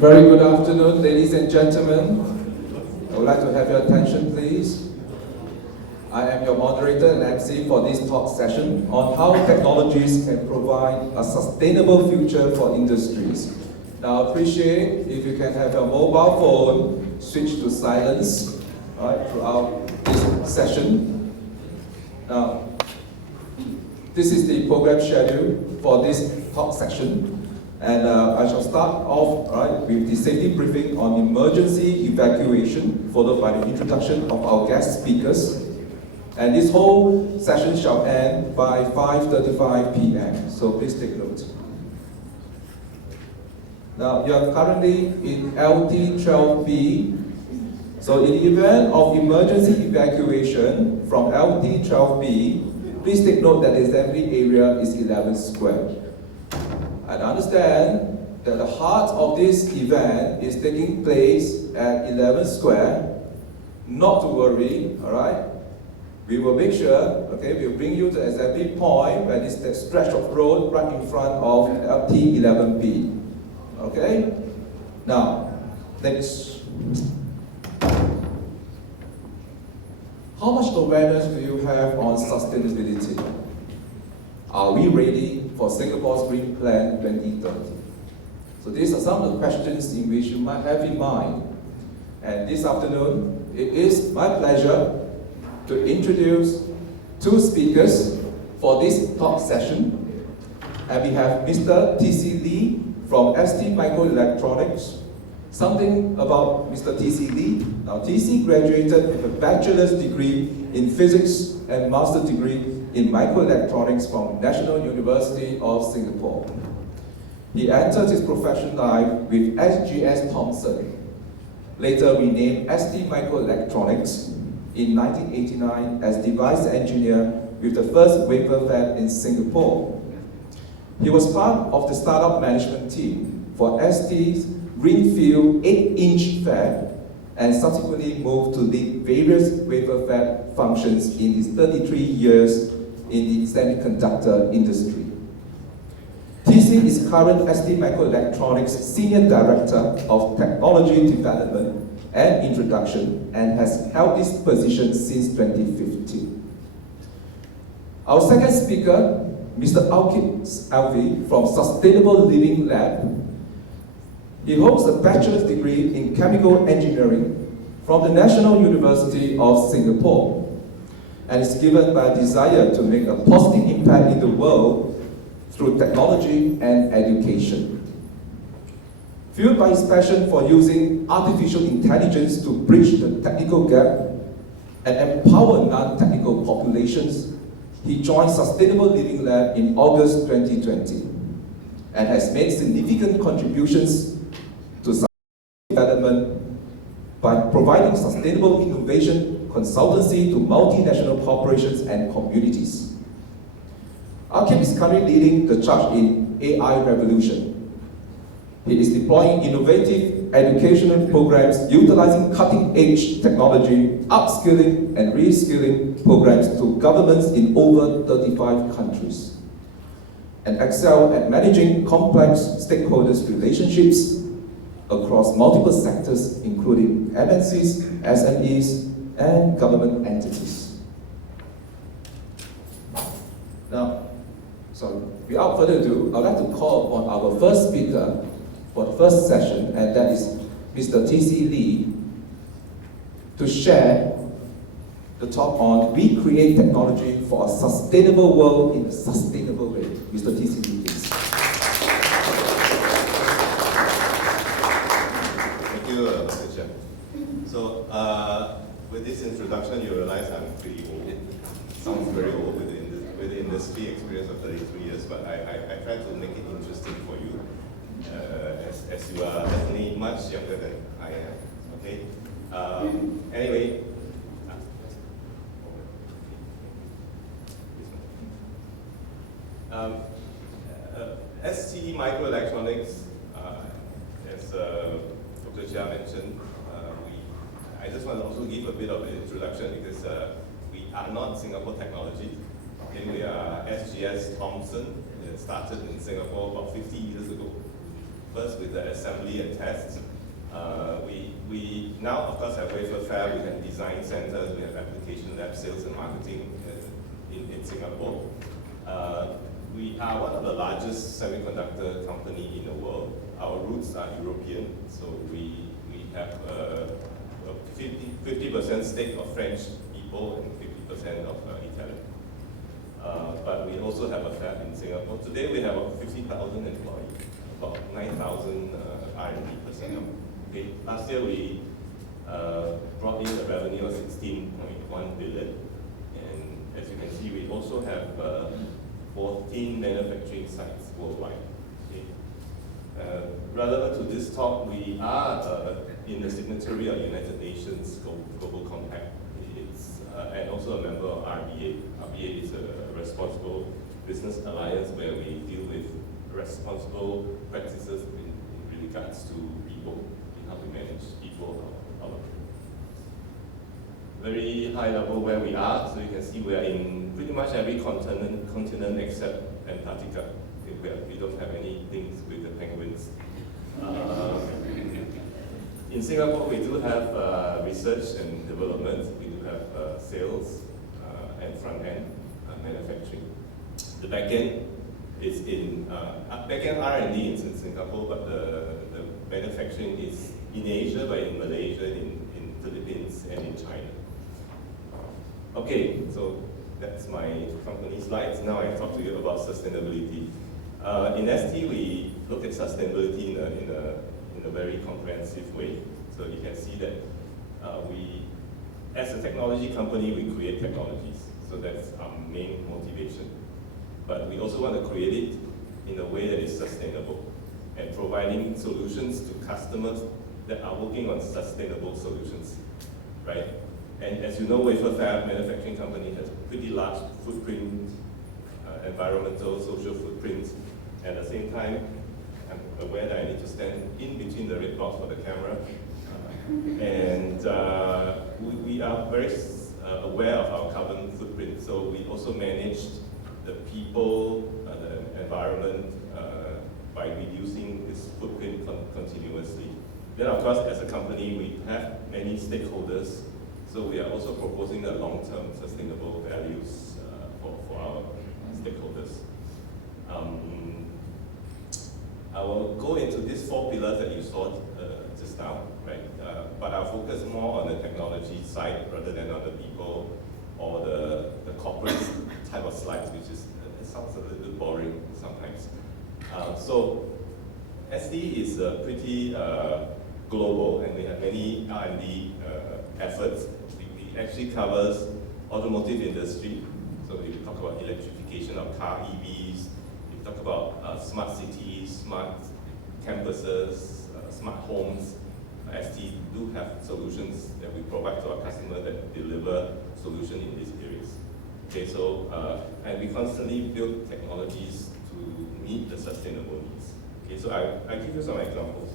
Very good afternoon, ladies and gentlemen. I would like to have your attention, please. I am your moderator and MC for this talk session on how technologies can provide a sustainable future for industries. Now, I appreciate if you can have your mobile phone switch to silence throughout this session. Now, this is the program schedule for this talk session. And I shall start off with the safety briefing on emergency evacuation, followed by the introduction of our guest speakers. And this whole session shall end by 5:35 p.m. So please take note. Now, you are currently in LT12B. So in the event of emergency evacuation from LT12B, please take note that the assembly area is 11 square. And understand that the heart of this event is taking place at 11 square. Not to worry, all right? We will make sure, we'll bring you to the assembly point where this stretch of road right in front of LT11B. Okay? Now, next. How much awareness do you have on sustainability? Are we ready for Singapore's Green Plan 2030? So these are some of the questions in which you might have in mind. And this afternoon, it is my pleasure to introduce two speakers for this talk session. And we have Mr. T.C. Lee from ST Microelectronics. Something about Mr. T.C. Lee. Now, T.C. graduated with a bachelor's degree in physics and master's degree in microelectronics from National University of Singapore. He entered his professional life with SGS Thomson, later renamed ST Microelectronics, in 1989 as device engineer with the first wafer fab in Singapore. He was part of the startup management team for ST's greenfield 8-inch fab and subsequently moved to lead various wafer fab functions in his 33 years in the semiconductor industry. TC is current ST Microelectronics Senior Director of Technology Development and Introduction and has held this position since 2015. Our second speaker, Mr. Aukip Alvi from Sustainable Living Lab. He holds a bachelor's degree in chemical engineering from the National University of Singapore and is given by a desire to make a positive impact in the world through technology and education. Fueled by his passion for using artificial intelligence to bridge the technical gap and empower non-technical populations, he joined Sustainable Living Lab in August 2020 and has made significant contributions to development by providing sustainable innovation consultancy to multinational corporations and communities. Aukip is currently leading the charge in AI revolution. He is deploying innovative educational programs utilizing cutting-edge technology, upskilling and reskilling programs to governments in over 35 countries, and excel at managing complex stakeholders' relationships across multiple sectors, including MNCs, SMEs, and government entities. Now, without further ado, I'd like to call upon our first speaker for the first session, and that is Mr. T.C. Lee, to share the talk on We Create Technology for a Sustainable World in a Sustainable Way. Mr. T.C. Lee, please. Thank you, Mr. Chair. So, with this introduction, you realize I'm pretty old. Sounds very old with the industry experience of 33 years, but I try to make it interesting for you, as you are definitely much younger than I am. Okay. Anyway. ST Microelectronics, as Dr. Chia mentioned, I just want to also give a bit of an introduction because we are not Singapore Technology. Okay, we are SGS Thomson. It started in Singapore about 50 years ago. First with the assembly and test. We now, of course, have wafer fab, we have design centers, we have application lab, sales and marketing in Singapore. We are one of the largest semiconductor company in the world. Our roots are European, so we have a 50% stake of French people and 50% of Italian. But we also have a fab in Singapore. Today we have about 50,000 employees, about 9,000 R&D personnel. Okay. Last year we brought in a revenue of 16.1 billion, and as you can see, we also have 14 manufacturing sites worldwide. Okay. Relevant to this talk, we are in the signatory of United Nations Global Compact. It's and also a member of RBA. RBA is a responsible business alliance where we deal with responsible practices in regards to people, in how we manage people. Very high level where we are, so you can see we are in pretty much every continent except Antarctica. We don't have any things with the penguins. In Singapore, we do have research and development. We do have sales and front end manufacturing. The back end is in back end R&D is in Singapore, but the manufacturing is in Asia, but in Malaysia, in Philippines, and in China. Okay, so that's my company slides. Now I talk to you about sustainability. In ST, we look at sustainability in a very comprehensive way. So you can see that as a technology company, we create technologies. So that's our main motivation. But we also want to create it in a way that is sustainable and providing solutions to customers that are working on sustainable solutions, right? And as you know, wafer fab manufacturing company has pretty large footprint, environmental, social footprint. At the same time, I'm aware that I need to stand in between the red box for the camera. We are very aware of our carbon footprint. So we also managed the people, the environment, by reducing this footprint continuously. Then of course, as a company, we have many stakeholders. So we are also proposing a long-term sustainable values for our stakeholders. I will go into these 4 pillars that you saw just now, right? But I'll focus more on the technology side rather than on the people or the corporate type of slides, which is, it sounds a little bit boring sometimes. So SD is pretty global, and we have many R&D efforts. It actually covers automotive industry. So we talk about electrification of car, EVs. We talk about smart cities, smart campuses, smart homes. ST do have solutions that we provide to our customers that deliver solutions in these areas. Okay, so and we constantly build technologies to meet the sustainable needs. Okay, so I give you some examples.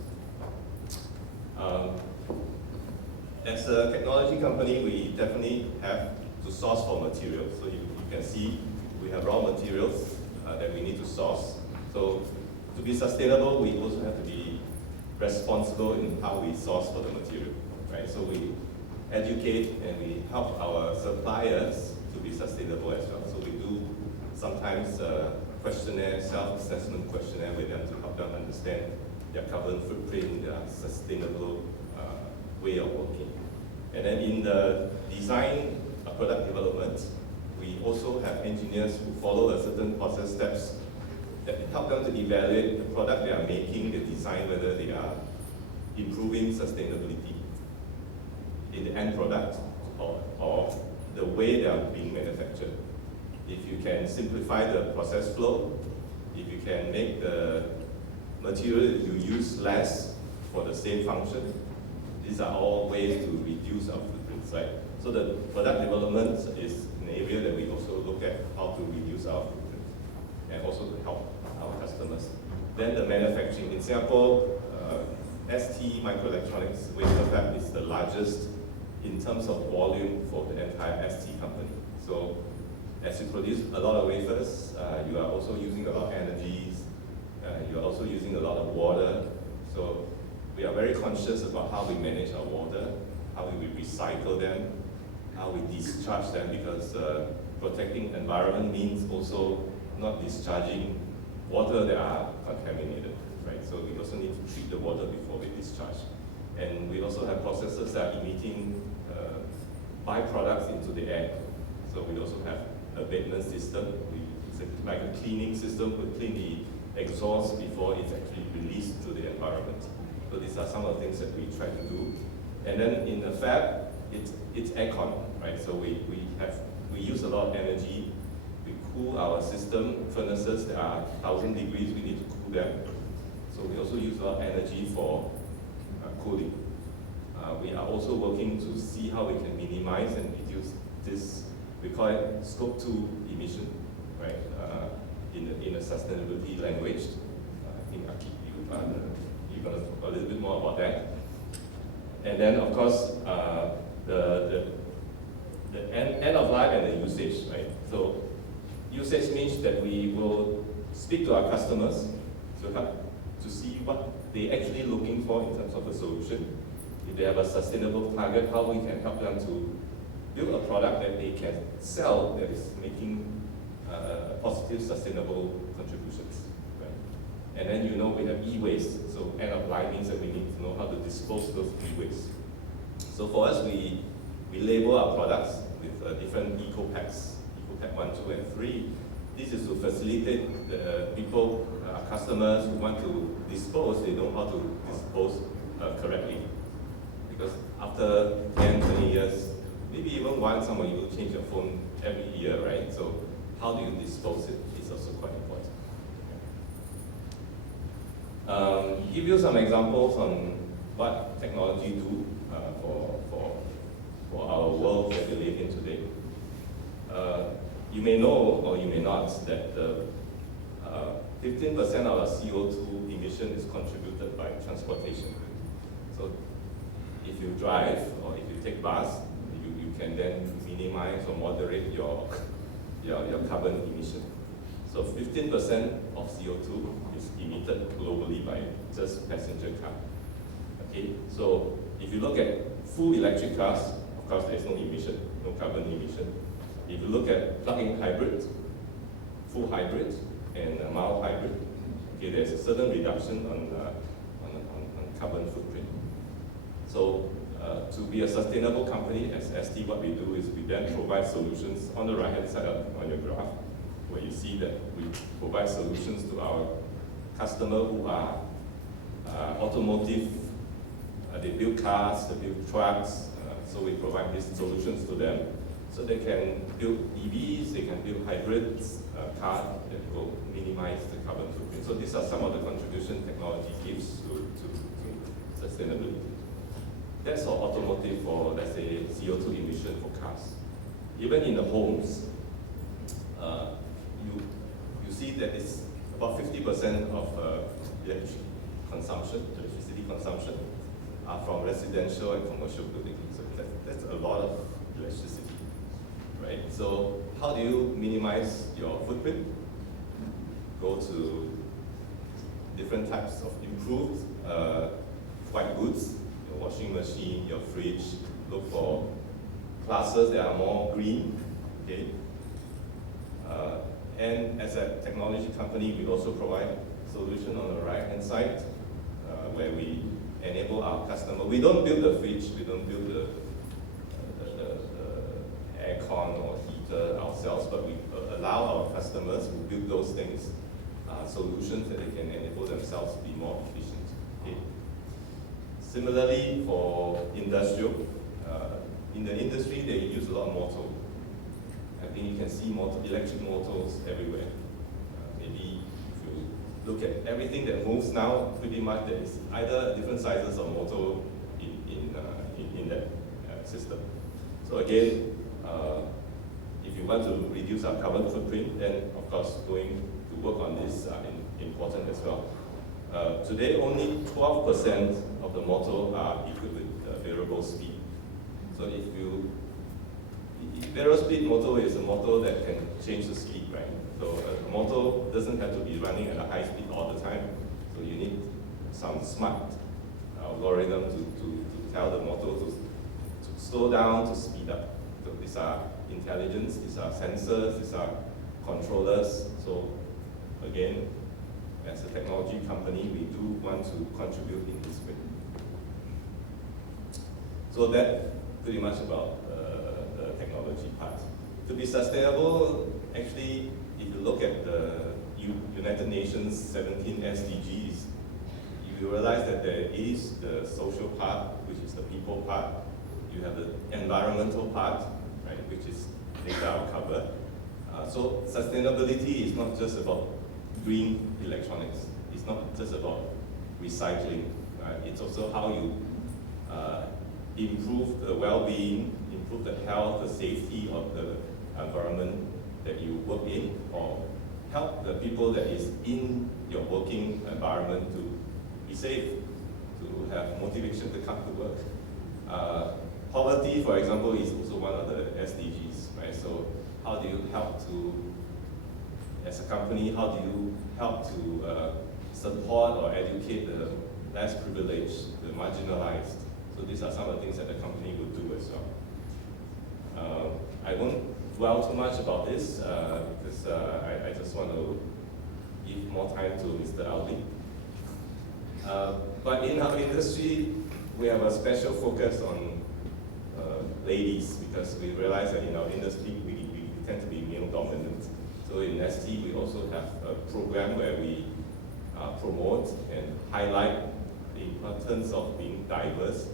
As a technology company, we definitely have to source for materials. So you can see we have raw materials that we need to source. So to be sustainable, we also have to be responsible in how we source for the material, right? So we educate and we help our suppliers to be sustainable as well. So we do sometimes questionnaire, self-assessment questionnaire with them to help them understand their carbon footprint, their sustainable way of working. And then in the design product development, we also have engineers who follow a certain process steps that help them to evaluate the product they are making, the design, whether they are improving sustainability in the end product or the way they are being manufactured. If you can simplify the process flow, if you can make the material that you use less for the same function, these are all ways to reduce our footprint, right? So the product development is an area that we also look at how to reduce our footprint and also to help our customers. Then the manufacturing. In Singapore, ST Microelectronics wafer fab is the largest in terms of volume for the entire ST company. So as you produce a lot of wafers, you are also using a lot of energies, you are also using a lot of water, conscious about how we manage our water, how we recycle them, how we discharge them, because protecting environment means also not discharging water that are contaminated, right? So we also need to treat the water before we discharge. And we also have processes that are emitting byproducts into the air. So we also have abatement system. It's like a cleaning system. We clean the exhaust before it's actually released to the environment. So these are some of the things that we try to do. And then in the fab, it's aircon, right? So we use a lot of energy. We cool our system, furnaces that are 1,000 degrees, we need to cool them. So we also use a lot of energy for cooling. We are also working to see how we can minimize and reduce this, we call it scope 2 emission, right? In a sustainability language. I think you're going to talk a little bit more about that. And then, of course, the end of life and the usage, right? So usage means that we will speak to our customers to see what they're actually looking for in terms of a solution. If they have a sustainable target, how we can help them to build a product that they can sell that is making positive, sustainable contributions, right? And then we have e-waste. So end of life means that we need to know how to dispose those e-waste. So for us, we label our products with different eco-packs, eco-pack 1, 2, and 3. This is to facilitate the people, our customers who want to dispose, they know how to dispose correctly. Because after 10, 20 years, maybe even once, some of you will change your phone every year, right? So how do you dispose it is also quite important. Give you some examples on what technology do for our world that we live in today. You may know, or you may not, that 15% of our CO2 emission is contributed by transportation. So if you drive or if you take bus, you can then minimize or moderate your carbon emission. So 15% of CO2 is emitted globally by just passenger car. Okay, so if you look at full electric cars, of course there's no emission, no carbon emission. If you look at plug-in hybrid, full hybrid, and mild hybrid, okay, there's a certain reduction on carbon footprint. So to be a sustainable company, as ST, what we do is we then provide solutions on the right-hand side on your graph, where you see that we provide solutions to our customer who are automotive, they build cars, they build trucks, so we provide these solutions to them. So they can build EVs, they can build hybrids, cars that will minimize the carbon footprint. So these are some of the contribution technology gives to sustainability. That's for automotive, for let's say CO2 emission for cars. Even in the homes, you see that it's about 50% of electricity consumption are from residential and commercial buildings. So that's a lot of electricity. Right? So how do you minimize your footprint? Go to different types of improved white goods, your washing machine, your fridge. Look for classes that are more green. Okay? And as a technology company, we also provide solution on the right-hand side where we enable our customer. We don't build the fridge, we don't build the aircon or heater ourselves, but we allow our customers who build those things solutions that they can enable themselves to be more efficient. Okay. Similarly, for industrial, in the industry they use a lot of motor. I think you can see electric motors everywhere. Maybe if you look at everything that moves now, pretty much there is either different sizes of motor in that system. So again, if you want to reduce our carbon footprint, then of course going to work on this are important as well. Today, only 12% of the motor are equipped with variable speed. So variable speed motor is a motor that can change the speed, right? So a motor doesn't have to be running at a high speed all the time. So you need some smart algorithm to tell the motor to slow down, to speed up. So these are intelligence, these are sensors, these are controllers. So again, as a technology company, we do want to contribute in this way. So that pretty much about the technology part. To be sustainable, actually, if you look at the United Nations 17 SDGs, you realize that there is the social part, which is the people part. You have the environmental part, right, which is later I'll cover. So sustainability is not just about green electronics. It's not just about recycling. Right? It's also how you improve the well-being, improve the health, the safety of the environment that you work in, or help the people that is in your working environment to be safe, to have motivation to come to work. Poverty, for example, is also one of the SDGs, right? So how do you help to, as a company, how do you help to support or educate the less privileged, the marginalized? So these are some of the things that the company will do as well. I won't dwell too much about this because I just want to give more time to Mr. Alvin. But in our industry, we have a special focus on ladies because we realize that in our industry, we tend to be male dominant. So in ST, we also have a program where we promote and highlight the importance of being diverse,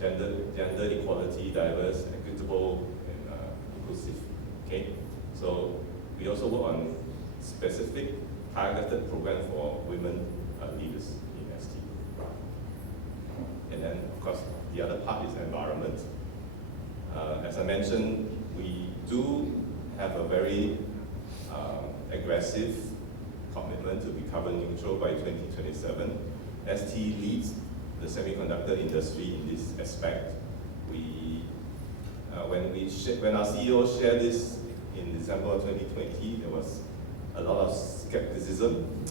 gender equality, diverse, equitable, and inclusive. Okay, so we also work on specific targeted program for women leaders in ST. And then, of course, the other part is environment. As I mentioned, we do have a very aggressive commitment to be carbon neutral by 2027. ST leads the semiconductor industry in this aspect. When our CEO shared this in December 2020, there was a lot of skepticism,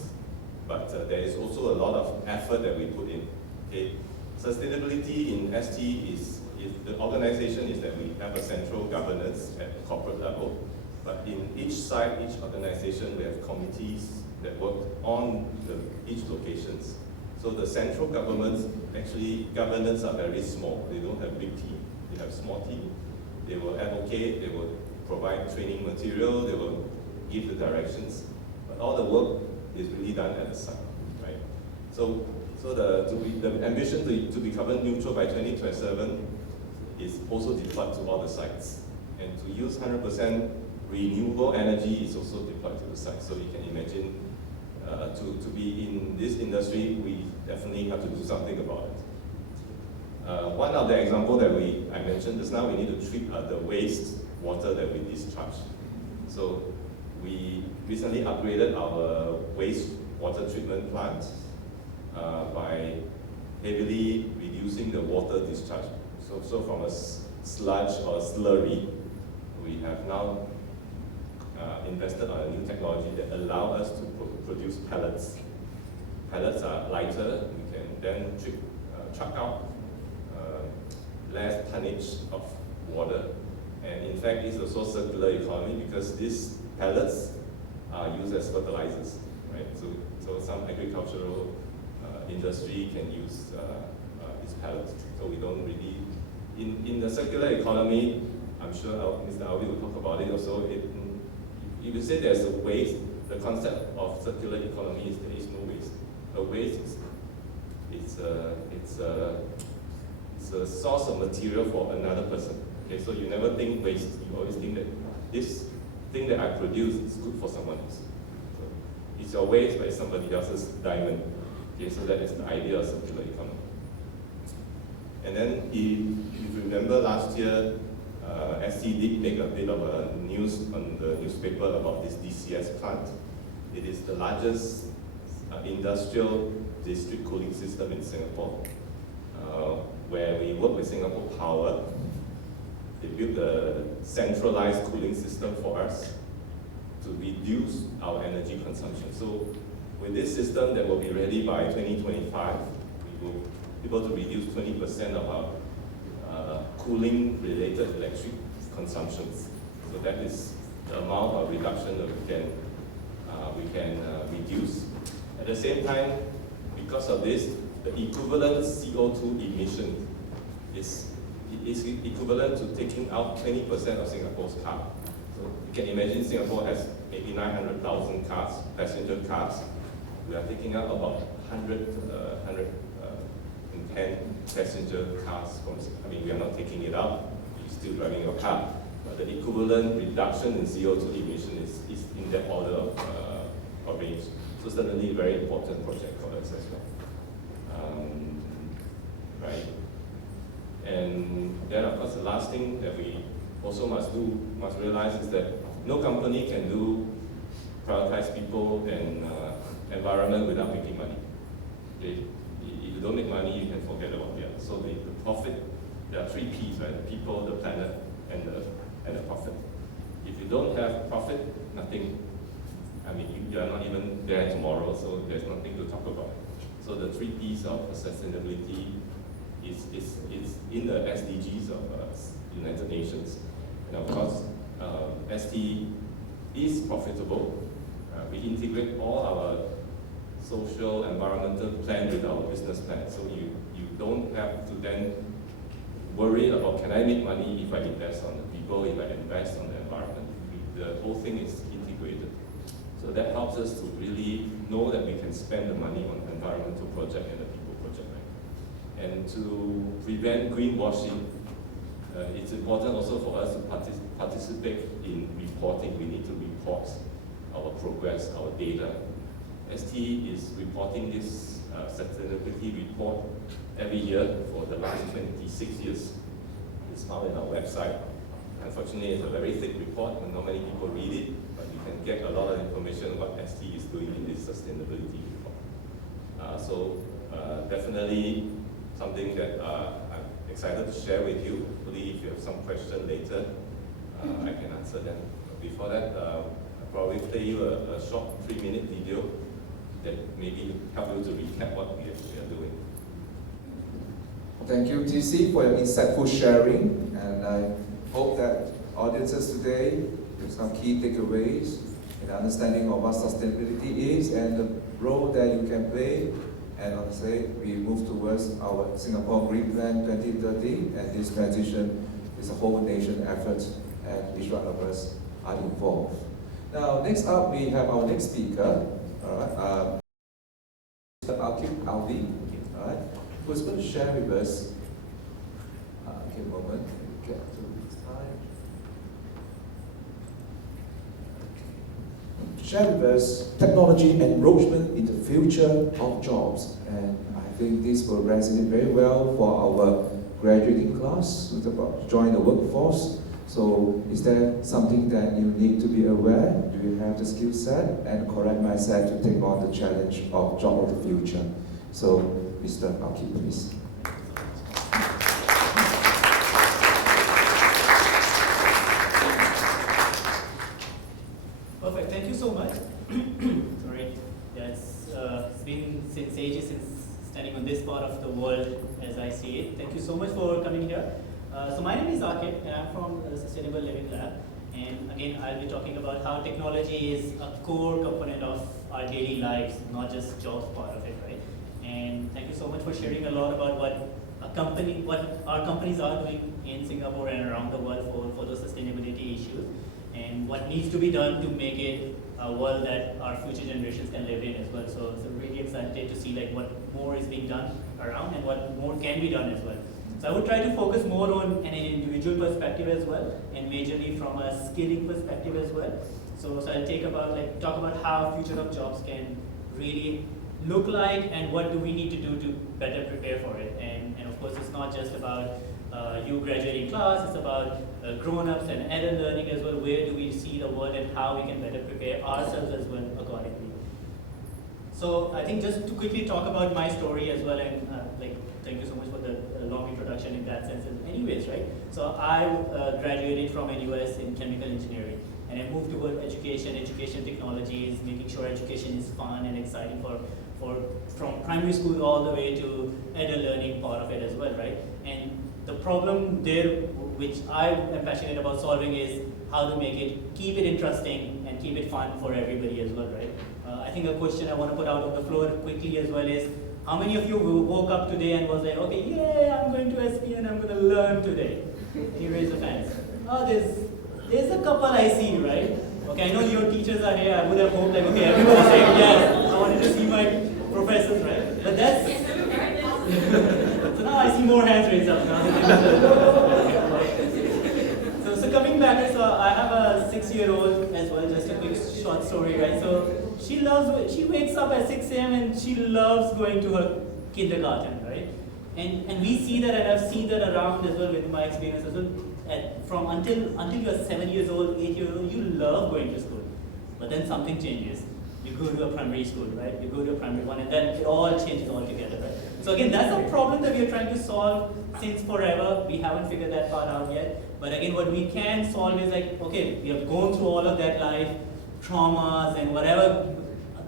but there is also a lot of effort that we put in. Okay? Sustainability in ST is the organization is that we have a central governance at the corporate level, but in each site, each organization, we have committees that work on each locations. So the central governments, actually, governance are very small. They don't have big team. They have small team. They will advocate, they will provide training material, they will give the directions, but all the work is really done at the site, right? So the ambition to be carbon neutral by 2027 is also deployed to all the sites. And to use 100% renewable energy is also deployed to the site. So you can imagine to be in this industry, we definitely have to do something about it. One of the examples that I mentioned just now, we need to treat the waste water that we discharge. So we recently upgraded our waste water treatment plant by heavily reducing the water discharge. So from a sludge or slurry, we have now invested on a new technology that allows us to produce pellets. Pellets are lighter, we can then chuck out less tonnage of water. And in fact, it's also circular economy because these pellets are used as fertilizers, right? So some agricultural industry can use these pellets. So we don't really, in the circular economy, I'm sure Mr. Awi will talk about it also. If you say there's a waste, the concept of circular economy is there is no waste. A waste is a source of material for another person. Okay, so you never think waste. You always think that this thing that I produce is good for someone else. So it's your waste, but it's somebody else's diamond. Okay, so that is the idea of circular economy. And then, if you remember last year, ST did make a bit of a news on the newspaper about this DCS plant. It is the largest industrial district cooling system in Singapore, where we work with Singapore Power. They built a centralized cooling system for us to reduce our energy consumption. So with this system that will be ready by 2025, we will able to reduce 20% of our cooling-related electric consumptions. So that is the amount of reduction that we can reduce. At the same time, because of this, the equivalent CO2 emission is equivalent to taking out 20% of Singapore's car. So you can imagine Singapore has maybe 900,000 cars, passenger cars. We are taking out about 110 passenger cars from, I mean, we are not taking it out, you're still driving your car. But the equivalent reduction in CO2 emission is in that order of range. So certainly a very important project for us as well. Right? And then of course the last thing that we also must realize is that no company can prioritize people and environment without making money. Okay? If you don't make money, you can forget about it. So the profit, there are 3 Ps, right? The people, the planet, and the profit. If you don't have profit, nothing. I mean, you are not even there tomorrow, so there's nothing to talk about. So the 3 Ps of sustainability is in the SDGs of United Nations. And of course, ST is profitable. We integrate all our social, environmental plan with our business plan. So you don't have to then worry about, can I make money if I invest on the people, if I invest on the environment. The whole thing is integrated. So that helps us to really know that we can spend the money on the environmental project and the people project. Right? And to prevent greenwashing, it's important also for us to participate in reporting. We need to report our progress, our data. ST is reporting this sustainability report every year for the last 26 years. It's now in our website. Unfortunately, it's a very thick report, and not many people read it, but you can get a lot of information on what ST is doing in this sustainability report. Definitely something that I'm excited to share with you. Hopefully, if you have some question later, I can answer them. Before that, I'll probably play you a short 3-minute video that maybe help you to recap what we are doing. Thank you, TC, for your insightful sharing, and I hope that audiences today have some key takeaways in understanding of what sustainability is and the role that you can play. And honestly, we move towards our Singapore Green Plan 2030, and this transition is a whole nation effort, and each one of us are involved. Now, next up, we have our next speaker, Mr. Alvi, all right, who's going to share with us. Give a moment, get to this time. Share with us technology enrichment in the future of jobs, and I think this will resonate very well for our graduating class who's about to join the workforce. So is there something that you need to be aware? Do you have the skill set and correct mindset to take on the challenge of job of the future? So Mr. Alki, please. Perfect, thank you so much. Sorry, yeah, it's been since ages since standing on this part of the world as I see it. Thank you so much for coming here. So my name is Akib, and I'm from the Sustainable Living Lab. And again, I'll be talking about how technology is a core component of our daily lives, not just jobs part of it, right? And thank you so much for sharing a lot about what our companies are doing in Singapore and around the world for those sustainability issues, and what needs to be done to make it a world that our future generations can live in as well. So really excited to see like what more is being done around and what more can be done as well. So I would try to focus more on an individual perspective as well, and majorly from a skilling perspective as well. So I'll talk about how future of jobs can really look like, and what do we need to do to better prepare for it. And of course, it's not just about you graduating class, it's about grown-ups and adult learning as well. Where do we see the world and how we can better prepare ourselves as well accordingly. So I think just to quickly talk about my story as well, and thank you so much for the long introduction in that sense. Anyways, right? So I graduated from NUS in chemical engineering, and I moved toward education technologies, making sure education is fun and exciting from primary school all the way to adult learning part of it as well, right? And the problem there, which I am passionate about solving, is how to make it, keep it interesting and keep it fun for everybody as well, right? I think a question I want to put out on the floor quickly as well is, how many of you woke up today and was like, okay, yeah, I'm going to SP and I'm going to learn today? Can you raise your hands? Oh, there's a couple I see, right? Okay, I know your teachers are here. I would have hoped like, okay, everybody saying yes. I wanted to see my professors, right? But that's so now I see more hands raised up now. So coming back, so I have a 6-year-old as well. Just a quick short story, right? So she wakes up at 6 a.m. and she loves going to her kindergarten, right? And we see that, and I've seen that around as well with my experience as well. From until you're 7 years old, 8 years old, you love going to school. But then something changes. You go to a primary school, right? You go to a primary one, and then it all changes altogether, right? So again, that's a problem that we are trying to solve since forever. We haven't figured that part out yet. But again, what we can solve is like, okay, we have gone through all of that life, traumas and whatever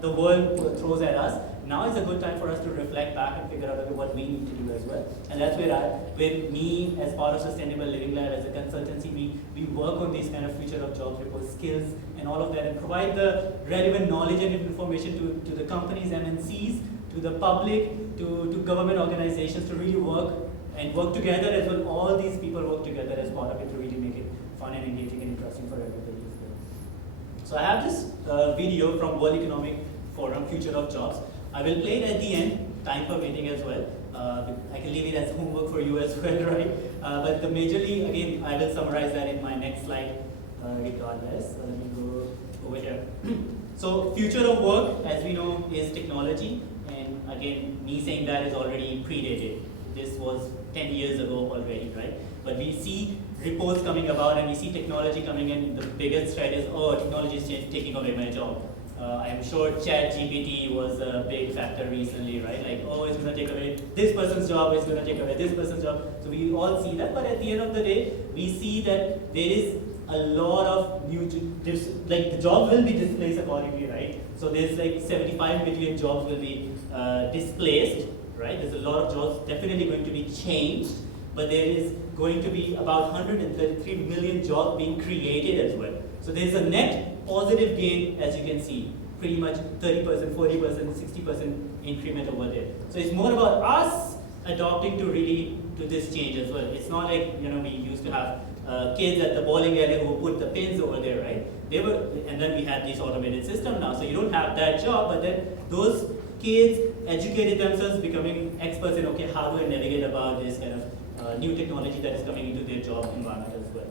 the world throws at us. Now is a good time for us to reflect back and figure out what we need to do as well. And that's where with me as part of Sustainable Living Lab as a consultancy, we work on these kind of future of jobs reports, skills and all of that, and provide the relevant knowledge and information to the companies, MNCs, to the public, to government organizations to really work together as well. All these people work together as part of it to really make it fun and engaging and interesting for everybody as well. So I have this video from World Economic Forum, Future of Jobs. I will play it at the end, time permitting as well. I can leave it as homework for you as well, right? But majorly, again, I will summarize that in my next slide regardless. So let me go over here. So future of work, as we know, is technology. And again, me saying that is already predated. This was 10 years ago already, right? But we see reports coming about and we see technology coming in. The biggest threat is, oh, technology is taking away my job. I'm sure ChatGPT was a big factor recently, right? Like, oh, it's going to take away this person's job, it's going to take away this person's job. So we all see that, but at the end of the day, we see that there is a lot of new, like the jobs will be displaced accordingly, right? So there's like 75 million jobs will be displaced, right? There's a lot of jobs definitely going to be changed, but there is going to be about 133 million jobs being created as well. So there's a net positive gain, as you can see, pretty much 30%, 40%, 60% increment over there. So it's more about us adopting to this change as well. It's not like, we used to have kids at the bowling alley who put the pins over there, right? And then we had this automated system now, so you don't have that job, but then those kids educated themselves, becoming experts in, okay, how do I navigate about this kind of new technology that is coming into their job environment as well.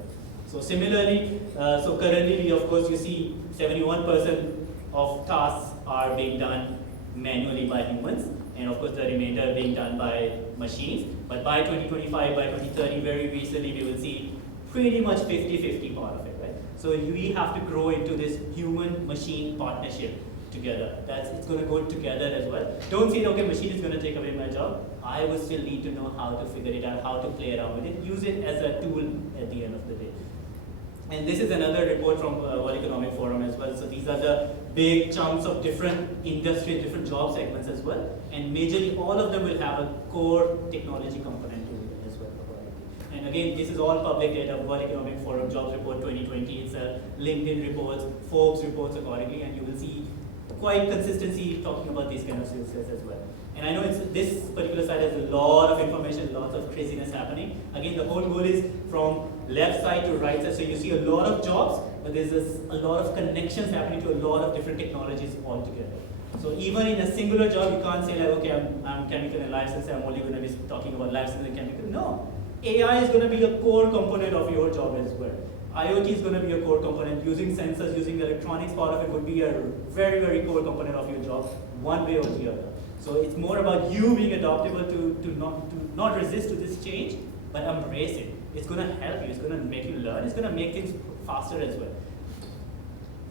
So similarly, so currently, of course, you see 71% of tasks are being done manually by humans, and of course the remainder being done by machines. But by 2025, by 2030, very recently, we will see pretty much 50-50 part of it, right? So we have to grow into this human-machine partnership together. It's going to go together as well. Don't say, okay, machine is going to take away my job. I will still need to know how to figure it out, how to play around with it, use it as a tool at the end of the day. And this is another report from World Economic Forum as well. So these are the big chunks of different industry, different job segments as well. And majorly all of them will have a core technology component to it as well. And again, this is all public data, World Economic Forum Jobs Report 2020. It's a LinkedIn reports, Forbes reports accordingly, and you will see quite consistency talking about these kind of skill sets as well. And I know this particular side has a lot of information, lots of craziness happening. Again, the whole goal is from left side to right side. So you see a lot of jobs, but there's a lot of connections happening to a lot of different technologies all together. So even in a singular job, you can't say like, okay, I'm chemical and life sciences, I'm only going to be talking about life sciences and chemical. No, AI is going to be a core component of your job as well. IoT is going to be a core component. Using sensors, using electronics, part of it would be a very, very core component of your job, one way or the other. So it's more about you being adaptable to not resist to this change, but embrace it. It's going to help you. It's going to make you learn. It's going to make things faster as well.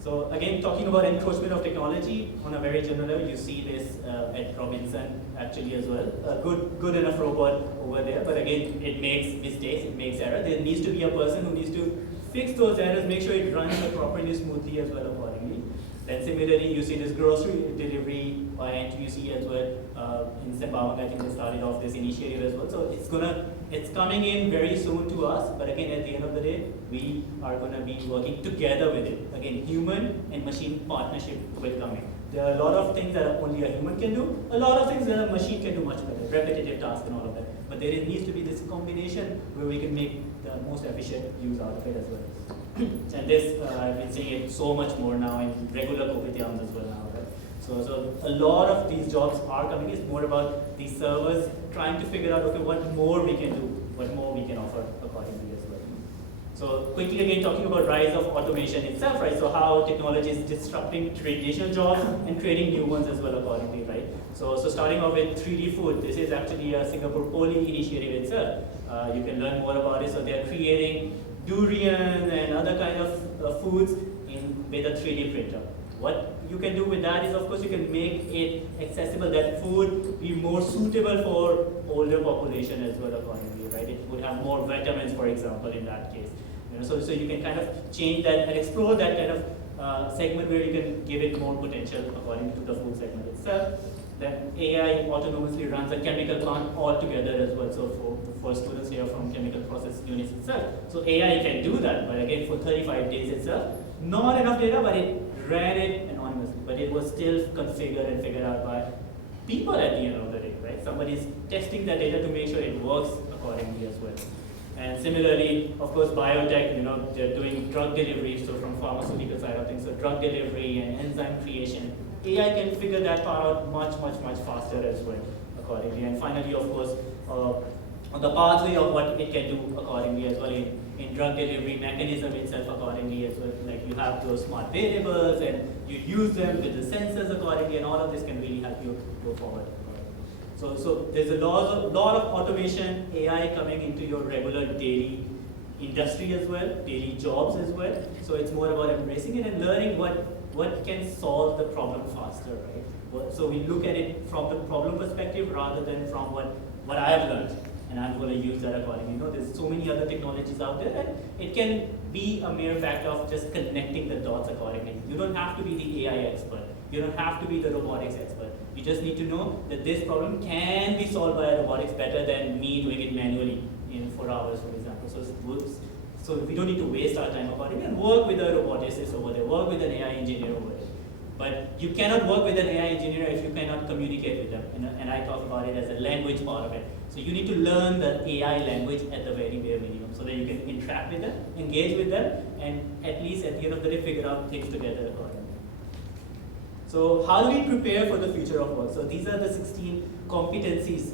So again, talking about encroachment of technology on a very general level, you see this at Robinson actually as well. A good enough robot over there, but again, it makes mistakes, it makes errors. There needs to be a person who needs to fix those errors, make sure it runs properly, smoothly as well accordingly. Then similarly, you see this grocery delivery, and you see as well in Zimbabwe, I think they started off this initiative as well. So it's coming in very soon to us, but again, at the end of the day, we are gonna be working together with it. Again, human and machine partnership will come in. There are a lot of things that only a human can do, a lot of things that a machine can do much better, repetitive tasks and all of that. But there needs to be this combination where we can make the most efficient use out of it as well. And this, I've been seeing it so much more now in regular kopitiams as well now, right? So a lot of these jobs are coming. It's more about these servers trying to figure out, okay, what more we can do, what more we can offer accordingly as well. So quickly again, talking about rise of automation itself, right? So how technology is disrupting traditional jobs and creating new ones as well accordingly, right? So starting off with 3D food, this is actually a Singapore Poly initiative itself. You can learn more about it. So they're creating durian and other kind of foods with a 3D printer. What you can do with that is, of course, you can make it accessible, that food be more suitable for older population as well accordingly, right? It would have more vitamins, for example, in that case. So you can kind of change that and explore that kind of segment where you can give it more potential according to the food segment itself. Then AI autonomously runs a chemical plant altogether as well. So for students here from chemical process units itself. So AI can do that, but again for 35 days itself, not enough data, but it ran it anonymously, but it was still configured and figured out by people at the end of the day, right? Somebody's testing that data to make sure it works accordingly as well. And similarly, of course, biotech, they're doing drug delivery, so from pharmaceutical side of things, so drug delivery and enzyme creation. AI can figure that part out much faster as well, accordingly. And finally, of course, on the pathway of what it can do accordingly as well in drug delivery mechanism itself accordingly as well. Like you have those smart variables and you use them with the sensors accordingly, and all of this can really help you go forward. So there's a lot of automation, AI coming into your regular daily industry as well, daily jobs as well. So it's more about embracing it and learning what can solve the problem faster, right? So we look at it from the problem perspective rather than from what I have learned, and I'm going to use that accordingly. There's so many other technologies out there, and it can be a mere fact of just connecting the dots accordingly. You don't have to be the AI expert. You don't have to be the robotics expert. You just need to know that this problem can be solved by robotics better than me doing it manually in 4 hours, for example. So we don't need to waste our time accordingly and work with a roboticist over there, work with an AI engineer over there. But you cannot work with an AI engineer if you cannot communicate with them. And I talk about it as a language part of it. So you need to learn the AI language at the very bare minimum so that you can interact with them, engage with them, and at least at the end of the day figure out things together accordingly. So how do we prepare for the future of work? So these are the 16 competencies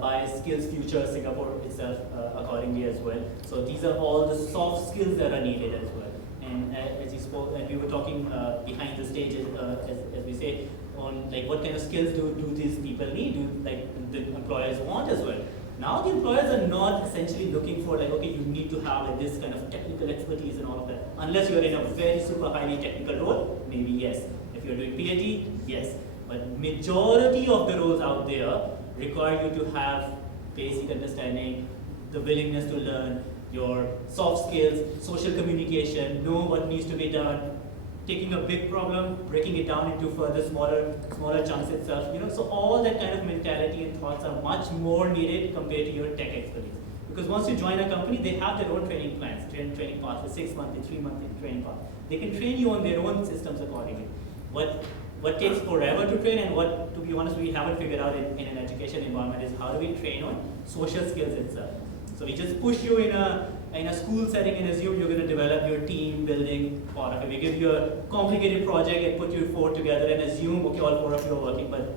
by Skills Future Singapore itself accordingly as well. So these are all the soft skills that are needed as well. And as you spoke, and we were talking behind the stage, as we say, on like what kind of skills do these people need, the employers want as well. Now the employers are not essentially looking for like, okay, you need to have like, this kind of technical expertise and all of that. Unless you're in a very super highly technical role, maybe yes. If you're doing PhD, yes. But majority of the roles out there require you to have basic understanding, the willingness to learn, your soft skills, social communication, know what needs to be done, taking a big problem, breaking it down into further smaller chunks itself. So all that kind of mentality and thoughts are much more needed compared to your tech expertise. Because once you join a company, they have their own training plans, training paths, a 6-month, 3-month training path. They can train you on their own systems accordingly. What takes forever to train, and what, to be honest, we haven't figured out in an education environment is how do we train on social skills itself. So we just push you in a school setting and assume you're going to develop your team building part of it. We give you a complicated project and put you 4 together and assume, okay, all 4 of you are working, but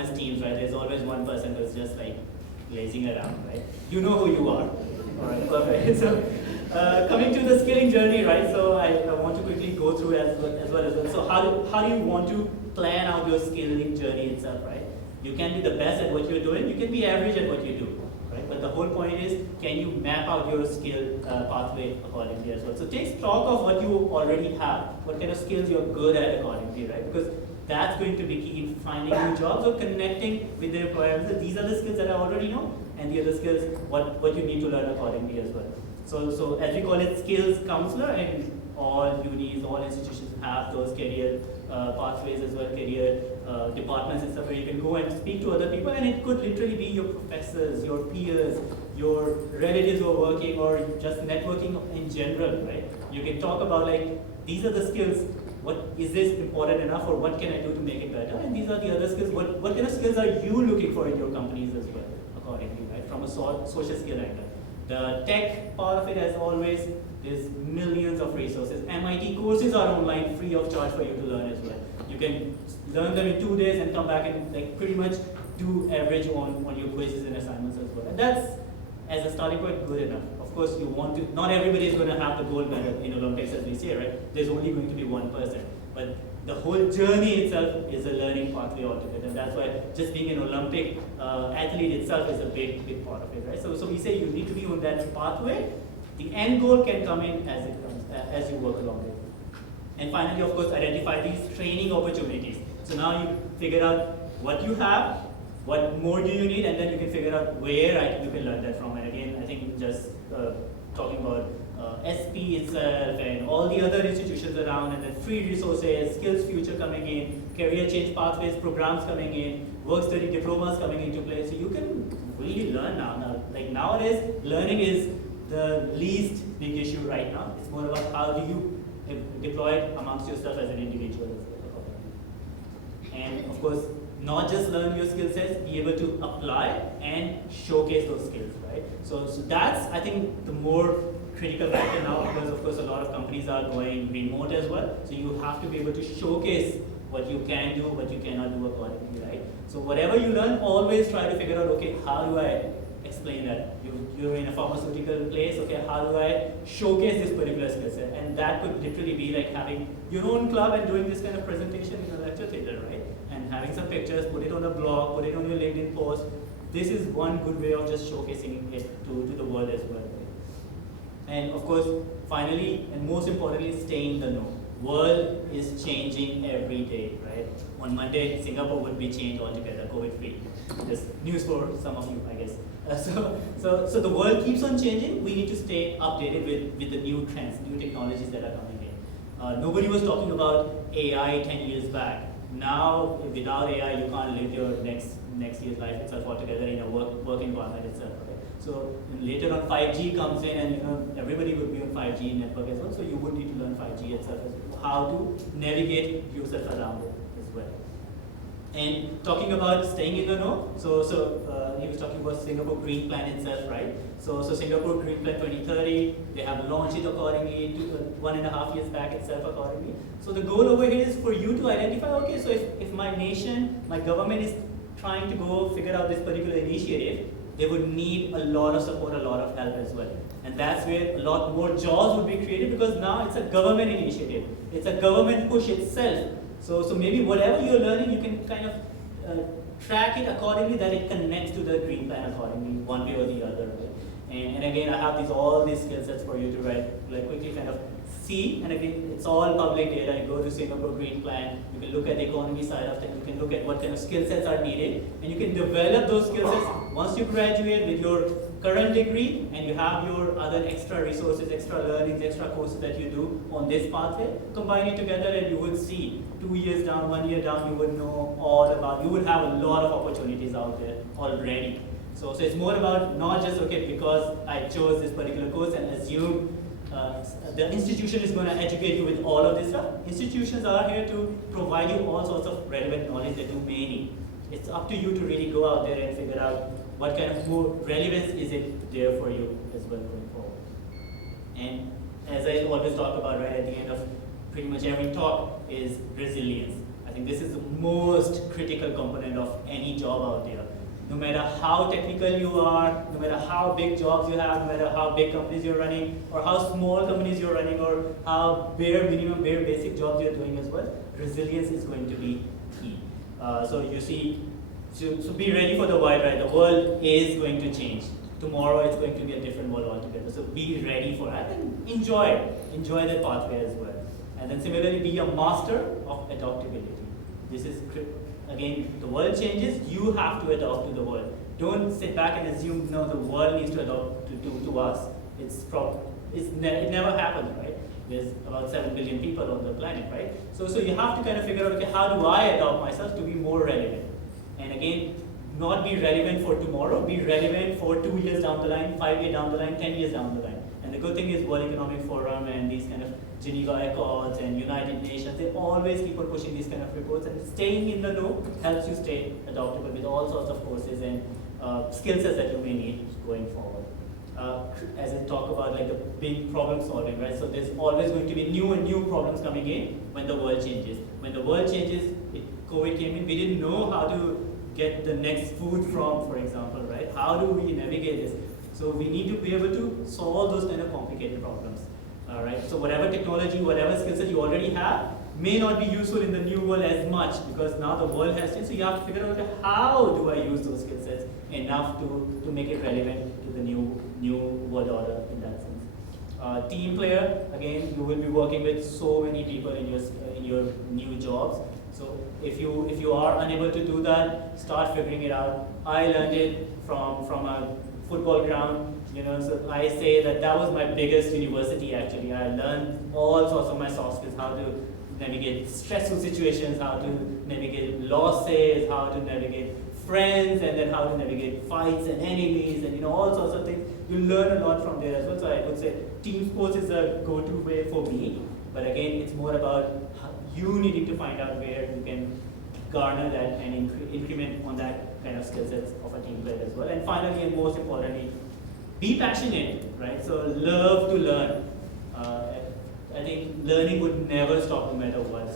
as teams, right, there's always one person who's just like lazing around, right? You know who you are. All right, perfect. So coming to the skilling journey, right? So I want to quickly go through as well. So how do you want to plan out your skilling journey itself, right? You can be the best at what you're doing. You can be average at what you do. Right? But the whole point is, can you map out your skill pathway accordingly as well? So take stock of what you already have, what kind of skills you're good at accordingly, right? Because that's going to be key in finding new jobs or connecting with the employer. So these are the skills that I already know, and the other skills, what you need to learn accordingly as well. So as we call it, skills counselor, and all unis, all institutions have those career pathways as well, career departments and stuff where you can go and speak to other people, and it could literally be your professors, your peers, your relatives who are working, or just networking in general, right? You can talk about like, these are the skills, what is this important enough, or what can I do to make it better? And these are the other skills, what kind of skills are you looking for in your companies as well, accordingly, right? From a social skill angle. The tech part of it, as always, there's millions of resources. MIT courses are online, free of charge for you to learn as well. You can learn them in 2 days and come back and like pretty much do average on your quizzes and assignments as well. And that's, as a starting point, good enough. Of course, you want to, not everybody is going to have the gold medal in Olympics, as we say, right? There's only going to be one person. But the whole journey itself is a learning pathway altogether. And that's why just being an Olympic athlete itself is a big part of it, right? So we say you need to be on that pathway. The end goal can come in as it comes, as you work along it. And finally, of course, identify these training opportunities. So now you figure out what you have, what more do you need, and then you can figure out where you can learn that from. And again, I think just talking about SP itself and all the other institutions around, and then free resources, skills future coming in, career change pathways, programs coming in, work study diplomas coming into play. So you can really learn now. Like nowadays, learning is the least big issue right now. It's more about how do you deploy it amongst yourself as an individual as well. And of course, not just learn your skill sets, be able to apply and showcase those skills, right? So that's, I think, the more critical factor now, because of course a lot of companies are going remote as well. So you have to be able to showcase what you can do, what you cannot do accordingly, right? So whatever you learn, always try to figure out, okay, how do I explain that? You're in a pharmaceutical place, okay, how do I showcase this particular skill set? And that could literally be like having your own club and doing this kind of presentation in a lecture theater, right? And having some pictures, put it on a blog, put it on your LinkedIn post. This is one good way of just showcasing it to the world as well. Right? And of course, finally, and most importantly, stay in the know. World is changing every day, right? On Monday, Singapore would be changed altogether, COVID-free. Just news for some of you, I guess. So the world keeps on changing. We need to stay updated with the new trends, new technologies that are coming in. Nobody was talking about AI 10 years back. Now, without AI, you can't live your next year's life itself altogether in a work environment itself. Okay? So later on, 5G comes in, and everybody would be on 5G network as well. So you would need to learn 5G itself as well, how to navigate yourself around it as well. And talking about staying in the know, so he was talking about Singapore Green Plan itself, right? So Singapore Green Plan 2030, they have launched it accordingly, 1.5 years back itself accordingly. So the goal over here is for you to identify, okay, so if my nation, my government is trying to go figure out this particular initiative, they would need a lot of support, a lot of help as well. And that's where a lot more jobs would be created, because now it's a government initiative. It's a government push itself. So maybe whatever you're learning, you can kind of track it accordingly, that it connects to the green plan accordingly, one way or the other. Right? And again, I have all these skill sets for you to quickly kind of see. And again, it's all public data. You go to Singapore Green Plan, you can look at the economy side of things, you can look at what kind of skill sets are needed, and you can develop those skill sets once you graduate with your current degree, and you have your other extra resources, extra learnings, extra courses that you do on this pathway. Combine it together, and you would see 2 years down, 1 year down, you would know all about, you would have a lot of opportunities out there already. So it's more about not just, okay, because I chose this particular course and assume the institution is going to educate you with all of this stuff. Institutions are here to provide you all sorts of relevant knowledge that you may need. It's up to you to really go out there and figure out what kind of more relevance is it there for you as well going forward. And as I always talk about right at the end of pretty much every talk is resilience. I think this is the most critical component of any job out there. No matter how technical you are, no matter how big jobs you have, no matter how big companies you're running, or how small companies you're running, or how bare basic jobs you're doing as well, resilience is going to be key. So you see, so be ready for the wild ride. The world is going to change. Tomorrow it's going to be a different world altogether. So be ready for that and enjoy it. Enjoy that pathway as well. And then similarly, be a master of adaptability. This is again, the world changes, you have to adapt to the world. Don't sit back and assume, no, the world needs to adapt to us. It never happens, right? There's about 7 billion people on the planet, right? So you have to kind of figure out, okay, how do I adopt myself to be more relevant? And again, not be relevant for tomorrow, be relevant for 2 years down the line, 5 years down the line, 10 years down the line. And the good thing is World Economic Forum and these kind of Geneva Accords and United Nations, they always keep on pushing these kind of reports, and staying in the know helps you stay adaptable with all sorts of courses and skill sets that you may need going forward. As I talk about like the big problem solving, right? So there's always going to be new and new problems coming in when the world changes. When the world changes, COVID came in, we didn't know how to get the next food from, for example, right? How do we navigate this? So we need to be able to solve those kind of complicated problems, right? So whatever technology, whatever skill set you already have may not be useful in the new world as much because now the world has changed. So you have to figure out how do I use those skill sets enough to make it relevant to the new world order in that sense. Team player, again, you will be working with so many people in your new jobs. So if you are unable to do that, start figuring it out. I learned it from a football ground, so I say that was my biggest university actually. I learned all sorts of my soft skills, how to navigate stressful situations, how to navigate losses, how to navigate friends, and then how to navigate fights and enemies, and all sorts of things. You learn a lot from there as well. So I would say team sports is a go-to way for me. But again, it's more about you needing to find out where you can garner that and increment on that kind of skill sets of a team player as well. And finally, and most importantly, be passionate, right? So love to learn. I think learning would never stop no matter what.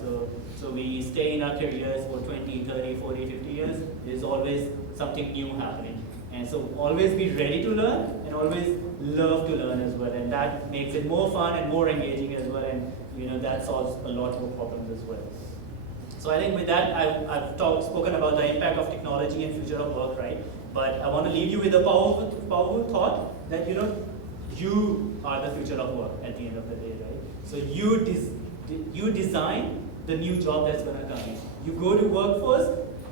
So we stay in our careers for 20, 30, 40, 50 years. There's always something new happening. And so always be ready to learn and always love to learn as well. And that makes it more fun and more engaging as well. And that solves a lot more problems as well. So I think with that, I've spoken about the impact of technology and future of work, right? But I want to leave you with a powerful thought that you are the future of work at the end of the day, right? So you design the new job that's going to come in. You go to workforce,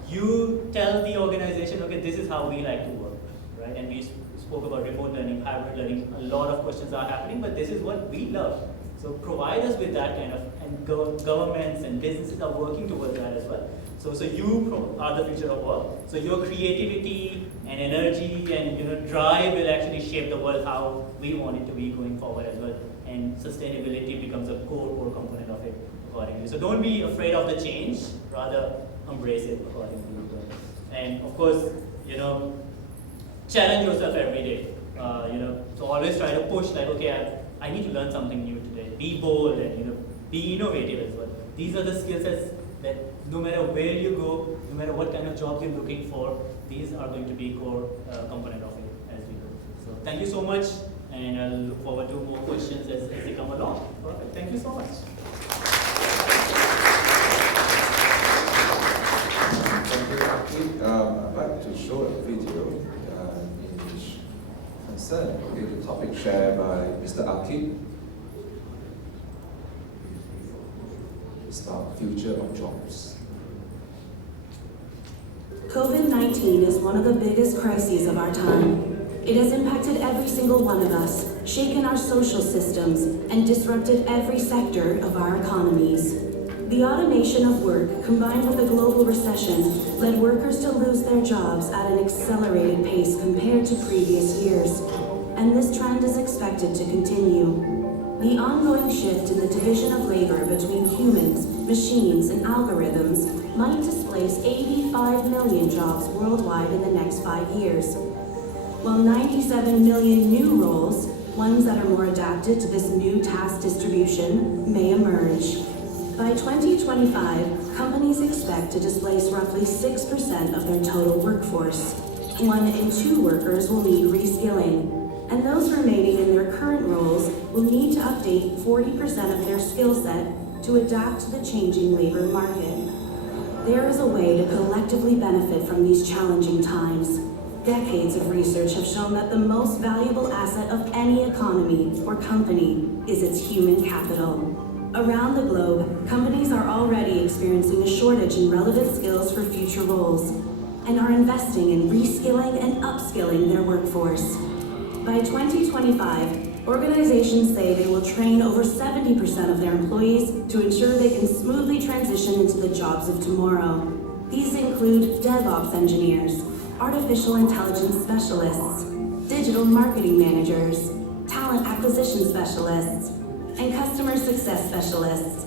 you tell the organization, okay, this is how we like to work, right? And we spoke about remote learning, hybrid learning. A lot of questions are happening, but this is what we love. So provide us with that kind of, and governments and businesses are working towards that as well. So you are the future of work. So your creativity and energy and drive will actually shape the world how we want it to be going forward as well. And sustainability becomes a core component of it accordingly. So don't be afraid of the change, rather embrace it accordingly. And of course, challenge yourself every day. So always try to push like, okay, I need to learn something new today. Be bold and be innovative as well. These are the skill sets that no matter where you go, no matter what kind of job you're looking for, these are going to be core component of it as we go. So thank you so much, and I'll look forward to more questions as they come along. Perfect. Thank you so much. Thank you, Akit. I'd like to show a video in which concern the topic shared by Mr. Akit. It's about future of jobs. COVID-19 is one of the biggest crises of our time. It has impacted every single one of us, shaken our social systems, and disrupted every sector of our economies. The automation of work, combined with a global recession, led workers to lose their jobs at an accelerated pace compared to previous years. And this trend is expected to continue. The ongoing shift in the division of labor between humans, machines, and algorithms might displace 85 million jobs worldwide in the next 5 years, while 97 million new roles, ones that are more adapted to this new task distribution, may emerge. By 2025, companies expect to displace roughly 6% of their total workforce. 1 in 2 workers will need reskilling, and those remaining in their current roles will need to update 40% of their skill set to adapt to the changing labor market. There is a way to collectively benefit from these challenging times. Decades of research have shown that the most valuable asset of any economy or company is its human capital. Around the globe, companies are already experiencing a shortage in relevant skills for future roles and are investing in reskilling and upskilling their workforce. By 2025, Organizations say they will train over 70% of their employees to ensure they can smoothly transition into the jobs of tomorrow. These include DevOps engineers, artificial intelligence specialists, digital marketing managers, talent acquisition specialists, and customer success specialists.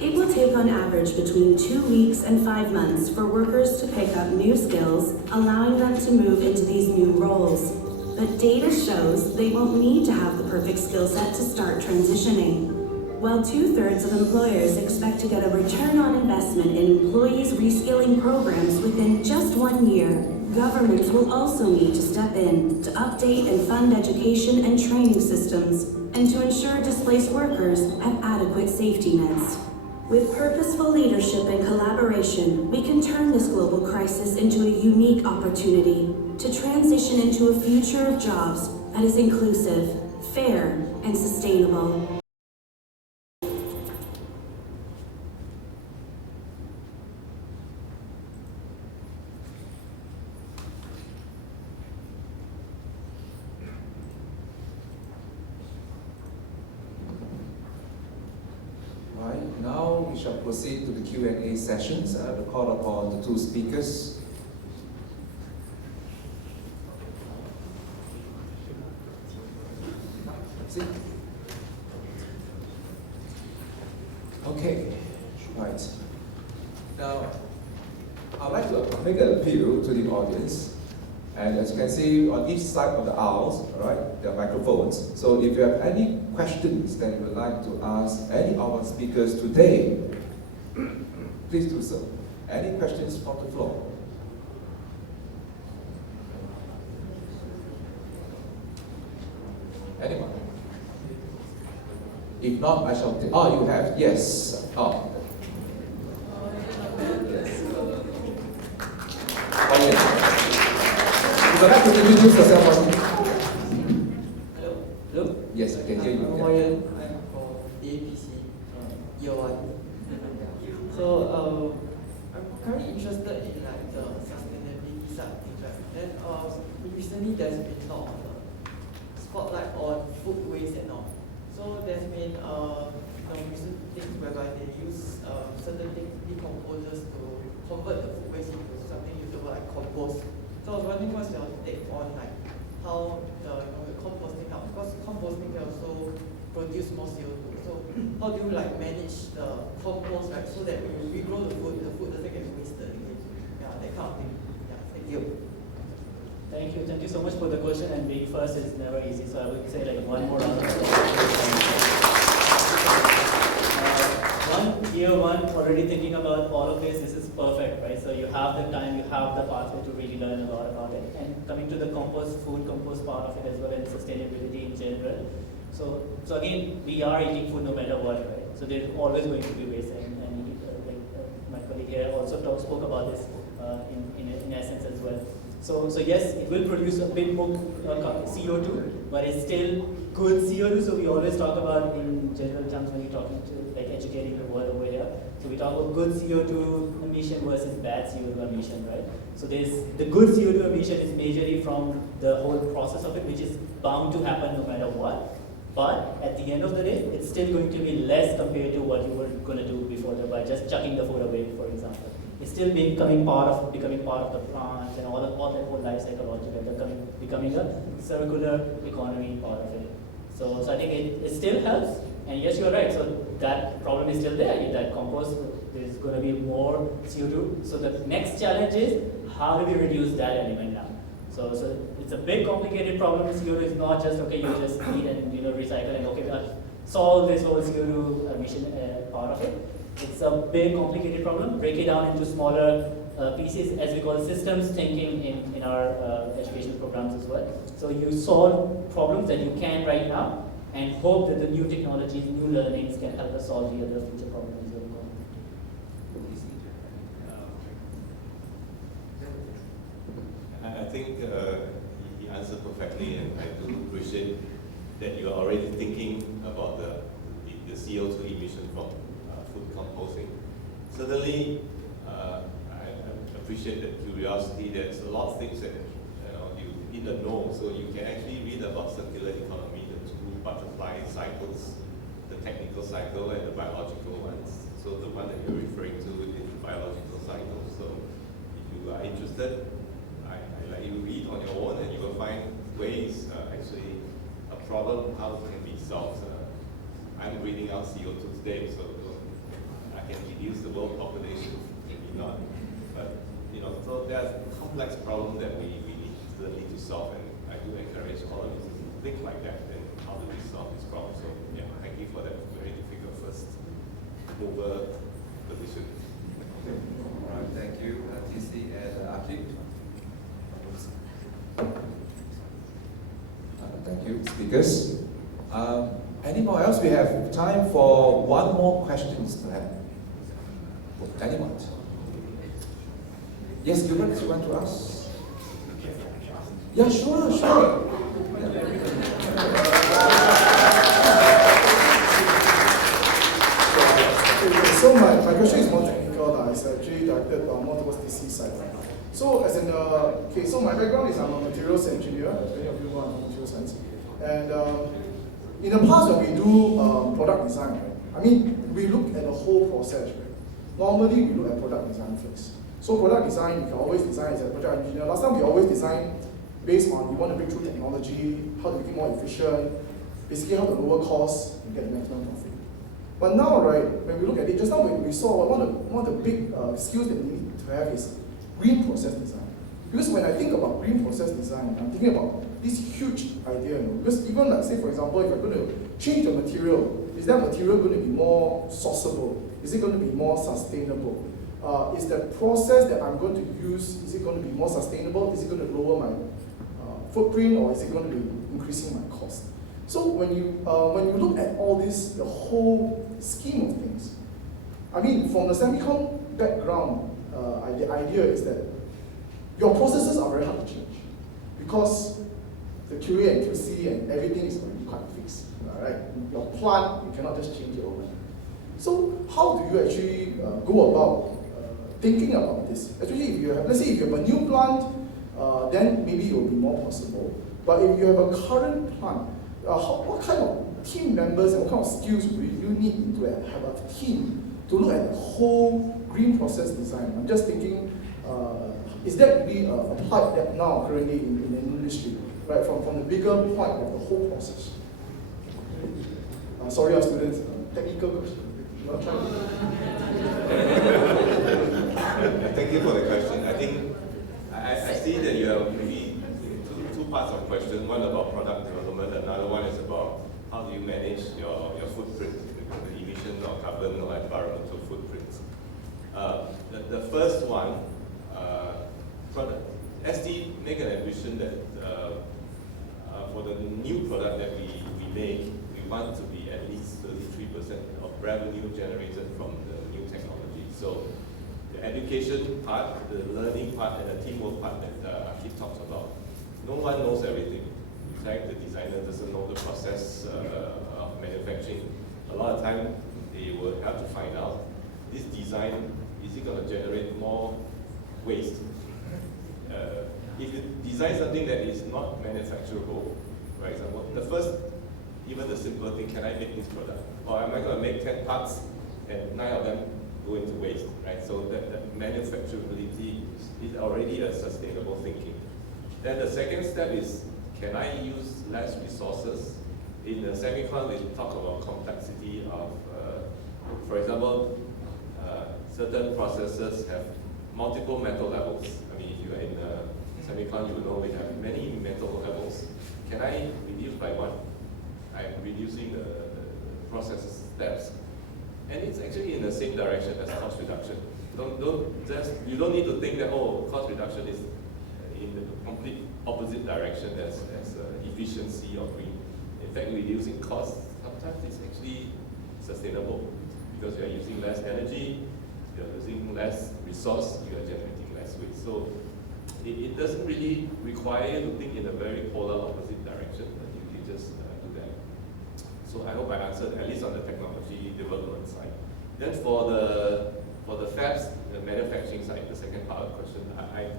It will take on average between 2 weeks and 5 months for workers to pick up new skills, allowing them to move into these new roles. But data shows they won't need to have the perfect skill set to start transitioning. While 2/3 of employers expect to get a return on investment in employees' reskilling programs within just 1 year, governments will also need to step in to update and fund education and training systems, and to ensure displaced workers have adequate safety nets. With purposeful leadership and collaboration, we can turn this global crisis into a unique opportunity to transition into a future of jobs that is inclusive, fair, and sustainable. Right, now we shall proceed to the Q&A sessions. I will call upon the two speakers. Okay, right. Now, I'd like to make an appeal to the audience. And as you can see, on each side of the aisles, all right, there are microphones. So if you have any questions that you would like to ask any of our speakers today, please do so. Any questions from the floor? Anyone? If not, I shall take. Oh, you have? Yes. Oh. Oh, yes. Would you like to introduce yourself? Hello. Hello. Yes, I can hear you. I'm Yeah. Ryan. I'm from APC, year 1. So I'm currently interested in like the sustainability side of things, right? Then recently there's been a lot of spotlight on food waste and all. So there's been recent things whereby they use certain decomposers to convert the food waste into something usable like compost. So I was wondering what's your take on like how the composting helps, because composting can also produce more CO2. So how do you like manage the compost, right, so that when you regrow the food doesn't get wasted again? Yeah, that kind of thing. Yeah, thank you. Thank you so much for the question, and being first is never easy, so I would say like one more round of year one, already thinking about all of this is perfect, right? So you have the time, you have the pathway to really learn a lot about it. And coming to the food compost part of it as well, and sustainability in general. So again, we are eating food no matter what, right? So there's always going to be waste, and my colleague here also spoke about this in essence as well. So yes, it will produce a bit more CO2, but it's still good CO2. So we always talk about in general terms when you're talking to like educating the world over here. So we talk about good CO2 emission versus bad CO2 emission, right? So the good CO2 emission is majorly from the whole process of it, which is bound to happen no matter what. But at the end of the day, it's still going to be less compared to what you were going to do before by just chucking the food away, for example. It's still becoming part of the plant and all that whole life cycle altogether, becoming a circular economy part of it. So I think it still helps. And yes, you're right. So that problem is still there. That compost, there's going to be more CO2. So the next challenge is how do we reduce that element now? So it's a big complicated problem. CO2 is not just okay, you just eat and recycle and okay, we'll solve this whole CO2 emission part of it. It's a big complicated problem. Break it down into smaller pieces, as we call systems thinking in our educational programs as well. So you solve problems that you can right now, and hope that the new technologies, new learnings can help us solve the other future problems going on. I think he answered perfectly, and I do appreciate that you are already thinking about the CO2 emission from food composting. Certainly, I appreciate that curiosity. There's a lot of things that you didn't know, so you can actually read about circular economy, the two butterfly cycles, the technical cycle and the biological ones. So the one that you're referring to is the biological cycle. So if you are interested, I let you read on your own and you will find ways, actually, a problem, how it can be solved. I'm reading out CO2 today, so I can reduce the world population, maybe not. But, so there's complex problems that we need to solve, and I do encourage all of you to think like that, and how do we solve this problem. So, yeah, thank you for that very difficult first mover position. All right, thank you, TC and Akib. Thank you, speakers. Any more else? We have time for one more question, perhaps. Anyone? Yes, Gilbert, you want to ask? Yeah, sure. So my question is more technical. It's actually directed more towards the DC side. So as in so my background is I'm a materials engineer. Many of you know I'm a materials science. And in the past when we do product design, right? I mean we look at the whole process. Right? Normally we look at product design first. So product design, you can always design as a project engineer. Last time we always design based on you want to break through technology, how to make it more efficient, basically how to lower costs and get the maximum profit. But now, right, when we look at it, just now we saw one of the big skills that we need to have is green process design. Because when I think about green process design, I'm thinking about this huge idea. Because even like say for example, if I'm going to change the material, is that material going to be more sourceable? Is it going to be more sustainable? Is the process that I'm going to use, is it going to be more sustainable? Is it going to lower my footprint, or is it going to be increasing my cost? So when you look at all this, the whole scheme of things, I mean, from the semicon background, the idea is that your processes are very hard to change because the QA and QC and everything is already quite fixed. Right? Your plant, you cannot just change it overnight. So how do you actually go about thinking about this? Actually, if you have, let's say if you have a new plant, then maybe it will be more possible. But if you have a current plant, what kind of team members and what kind of skills will you need to have a team to look at the whole green process design? I'm just thinking, is that really applied that now currently in the industry, right? From the bigger point of the whole process. Sorry, our students, technical question. Thank you for the question. I think I see that you have maybe two parts of question. One about product development, another one is about how do you manage your footprint, the emission or carbon or environmental footprints. The first one, ST make an ambition that for the new product that we make, we want to be at least 33% of revenue generated from the new technology. So the education part, the learning part, and the teamwork part that Akib talks about. No one knows everything. In fact, the designer doesn't know the process of manufacturing. A lot of time, they will have to find out, this design, is it going to generate more waste? If you design something that is not manufacturable, for example, the first, even the simple thing, can I make this product? Or am I going to make 10 parts and 9 of them go into waste, right? So that manufacturability is already a sustainable thinking. Then the second step is, can I use less resources? In the semicon, we talk about complexity of, for example, certain processes have multiple metal levels. I mean, if you are in semicon, you know we have many metal levels. Can I reduce by one? I'm reducing the process steps. And it's actually in the same direction as cost reduction. You don't need to think that, oh, cost reduction is in the complete opposite direction as efficiency or green. In fact, reducing costs, sometimes it's actually sustainable because you are using less energy, you are using less resource, you are generating less waste. So it doesn't really require you to think in a very polar opposite direction, but you can just do that. So I hope I answered at least on the technology development side. Then for the fabs, the manufacturing side, the second part of the question,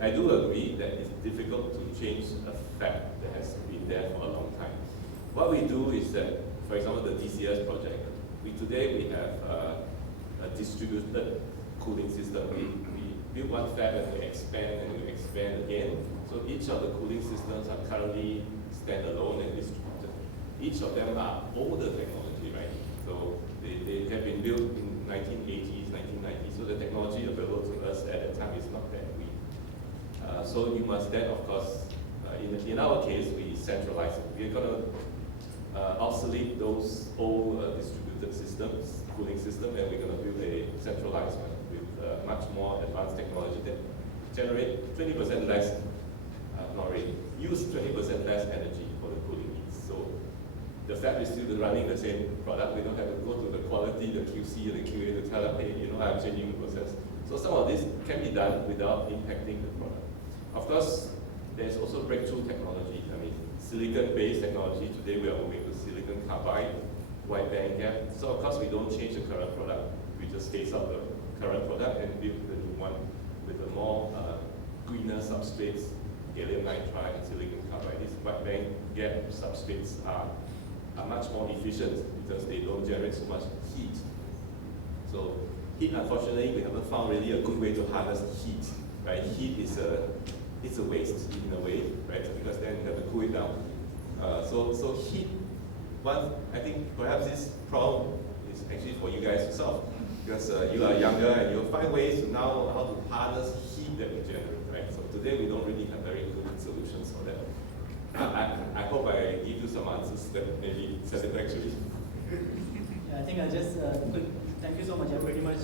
I do agree that it's difficult to change a fab that has been there for a long time. What we do is that, for example, the DCS project, today we have a distributed cooling system. We build one fab and we expand again. So each of the cooling systems are currently standalone and distributed. Each of them are older technology, right? So they have been built in 1980s, 1990s, so the technology available to us at the time is not that weak. So you must then, of course, in our case, we centralize it. We're going to obsolete those old distributed systems, cooling system, and we're going to build a centralized one with much more advanced technology that generate 20% less, not really, use 20% less energy for the cooling needs. So the fab is still running the same product. We don't have to go to the quality, the QC, and the QA to tell them, hey, I'm changing the process. So some of this can be done without impacting the product. Of course, there's also breakthrough technology. I mean, silicon-based technology. Today we are moving to silicon carbide, wide bandgap. So of course we don't change the current product. We just phase out the current product and build the new one with a more greener substrates, gallium nitride and silicon carbide. These wide bandgap substrates are much more efficient because they don't generate so much heat. So heat, unfortunately, we haven't found really a good way to harness heat. Right? Heat is it's a waste in a way, right? Because then you have to cool it down. So heat, I think perhaps this problem is actually for you guys to solve, because you are younger and you'll find ways to now how to harness heat that we generate, right? So today we don't really have very good solutions for that. I hope I give you some answers that maybe satisfactory. Yeah, I think I just thank you so much. I pretty much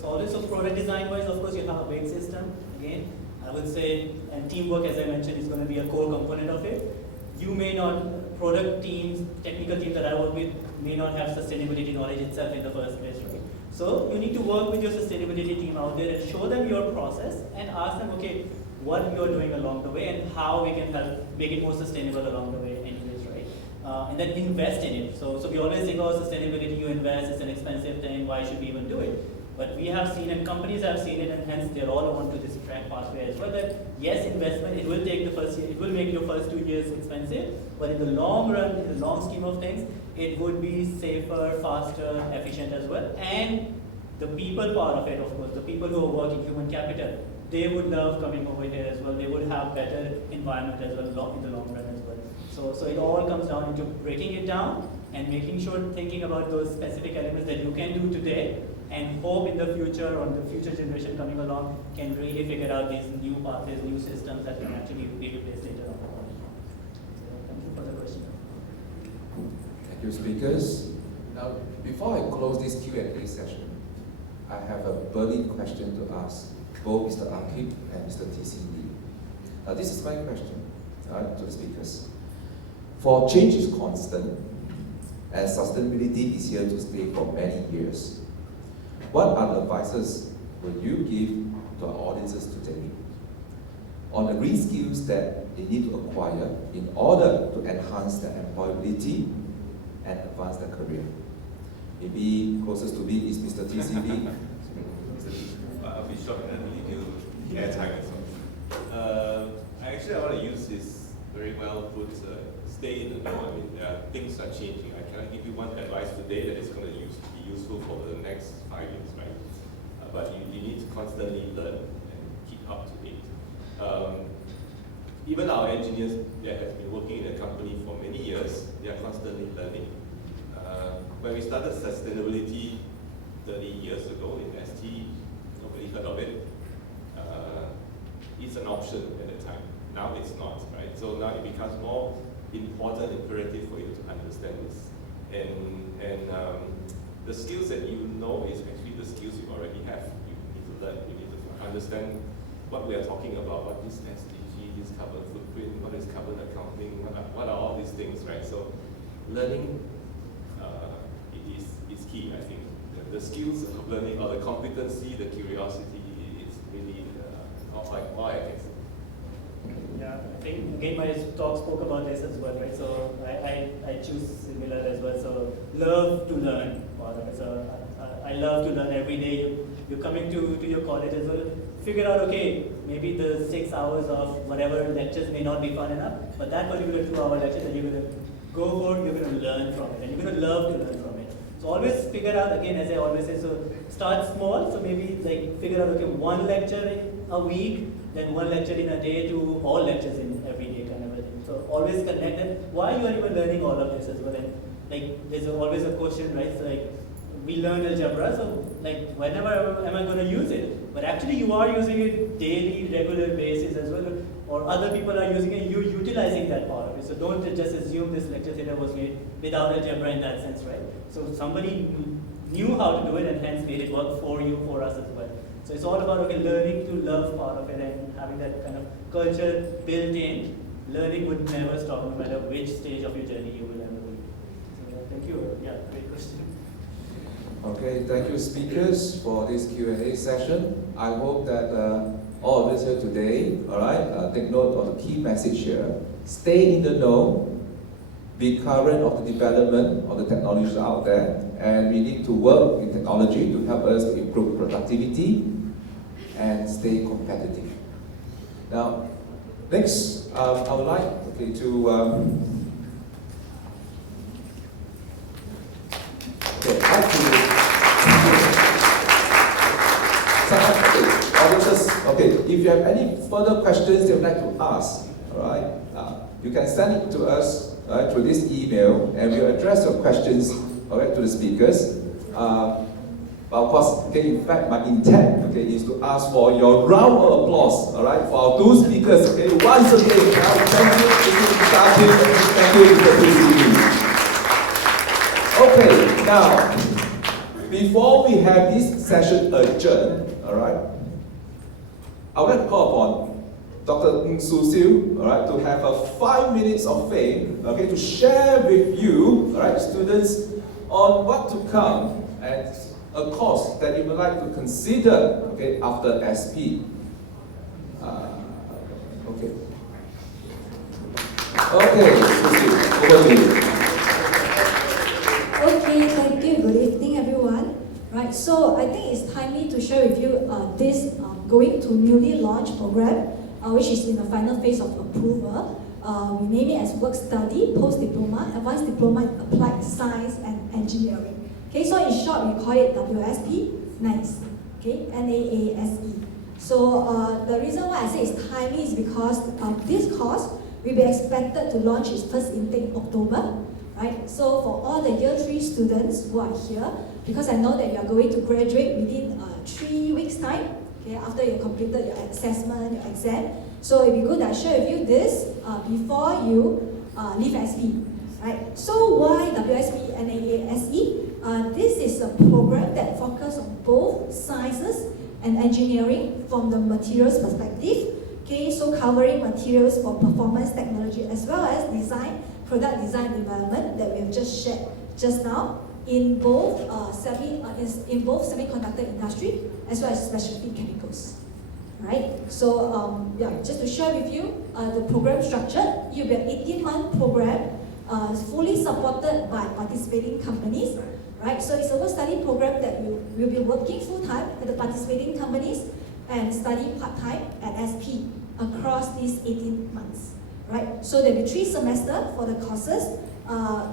solved it. So product design wise, of course, you have a big system again. I would say, and teamwork, as I mentioned, is going to be a core component of it. You may not, product teams, technical teams that I work with, may not have sustainability knowledge itself in the first place, right? So you need to work with your sustainability team out there and show them your process and ask them, okay, what you're doing along the way and how we can help make it more sustainable along the way anyways, right? And then invest in it. So we always think, oh, sustainability, you invest, it's an expensive thing, why should we even do it? But we have seen, and companies have seen it, and hence they're all onto this track pathway as well, that yes, investment, it will take the first year, it will make your first 2 years expensive, but in the long run, in the long scheme of things, it would be safer, faster, efficient as well. And the people part of it, of course, the people who are working, human capital, they would love coming over here as well. They would have better environment as well in the long run as well. So it all comes down into breaking it down and making sure, thinking about those specific elements that you can do today, and hope in the future or the future generation coming along can really figure out these new pathways, new systems that can actually be replaced later on. So thank you for the question. Thank you, speakers. Now, before I close this Q&A session, I have a burning question to ask both Mr. Akip and Mr. TC Lee. Now, this is my question to the speakers. For change is constant, and sustainability is here to stay for many years. What are the advices would you give to our audiences today on the green skills that they need to acquire in order to enhance their employability and advance their career? Maybe closest to me is Mr. TCB. I'll be short and give you airtime as well. I want to use this very well put, stay in the know. I mean, things are changing. I cannot give you one advice today that is going to be useful for the next 5 years, right? But you need to constantly learn and keep up to date. Even our engineers that have been working in the company for many years, they are constantly learning. When we started sustainability 30 years ago in ST, nobody heard of it. It's an option at the time. Now it's not, right? So now it becomes more important, imperative for you to understand this. And the skills that you know is actually the skills you already have. You need to learn, you need to understand what we are talking about, what is SDG, this carbon footprint, what is carbon accounting, what are all these things, right? So learning is key, I think. The skills of learning, or the competency, the curiosity, is really all I can say. Yeah, I think again my talk spoke about this as well, right? So I choose similar as well. So love to learn. So I love to learn every day. You're coming to your college as well. Figure out, okay, maybe the 6 hours of whatever lectures may not be fun enough, but that particular 2-hour lecture that you're going to go for, you're going to learn from it, and you're going to love to learn from it. So always figure out, again, as I always say, so start small, so maybe like figure out, okay, one lecture a week, then one lecture in a day to all lectures in every day kind of a thing. So always connect it. Why you are even learning all of this as well? And like there's always a question, right? So like we learn algebra, so like whenever am I going to use it? But actually you are using it daily, regular basis as well, or other people are using it, you're utilizing that part of it. So don't just assume this lecture theatre was made without algebra in that sense, right? So somebody knew how to do it and hence made it work for you, for us as well. So it's all about, okay, learning to love part of it and having that kind of culture built in. Learning would never stop no matter which stage of your journey you will ever be. So thank you. Yeah, great question. Okay, thank you speakers for this Q&A session. I hope that all of us here today, all right, take note of the key message here. Stay in the know, be current of the development of the technologies out there, and we need to work in technology to help us to improve productivity and stay competitive. Now, next, I would like to okay, if you have any further questions you'd like to ask, all right, you can send it to us through this email, and we'll address your questions, all right, to the speakers. But of course, okay, in fact, my intent, okay, is to ask for your round of applause, all right, for our two speakers, okay, once again. Thank you, okay, now, before we have this session adjourned, all right, I would like to call upon Dr. Ng Su Siu, all right, to have 5 minutes of fame, okay, to share with you, all right, students, on what to come and a course that you would like to consider, okay, after SP. Okay. Okay, Su Siu, over to you. Okay, thank you. Good evening, everyone. Right, so I think it's timely to share with you this going to newly launched program, which is in the final phase of approval. We name it as Work Study, Post-Diploma, Advanced Diploma in Applied Science and Engineering. Okay, so in short, we call it WSP, NASE, okay, NAASE. So the reason why I say it's timely is because this course will be expected to launch its first intake in October, right? So for all the year 3 students who are here, because I know that you are going to graduate within 3 weeks' time, okay, after you completed your assessment, your exam. So it will be good that I share with you this before you leave SP, right? So why WSP NAASE? This is a program that focuses on both sciences and engineering from the materials perspective. Okay, so covering materials for performance technology as well as design, product design development that we have just shared just now in both semiconductor industry as well as specialty chemicals. Right? So yeah, just to share with you the program structure, it will be an 18-month program fully supported by participating companies. Right? So it's a work study program that you will be working full-time at the participating companies and study part-time at SP across these 18 months. Right? So there will be 3 semesters for the courses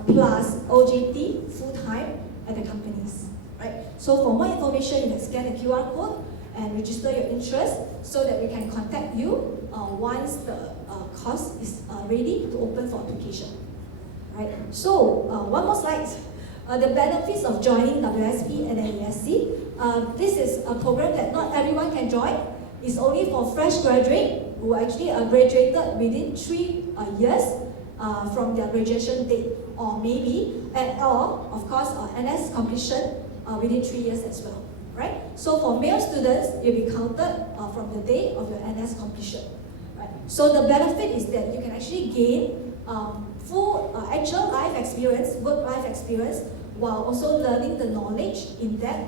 plus OJT full-time at the companies. Right? So for more information, you can scan the QR code and register your interest so that we can contact you once the course is ready to open for application. Right? So one more slide. The benefits of joining WSP and NAASE. This is a program that not everyone can join. It's only for fresh graduates who actually graduated within 3 years from their graduation date, or maybe, or of course, NS completion within 3 years as well. Right? So for male students, you'll be counted from the day of your NS completion. Right? So the benefit is that you can actually gain full actual life experience, work life experience, while also learning the knowledge in depth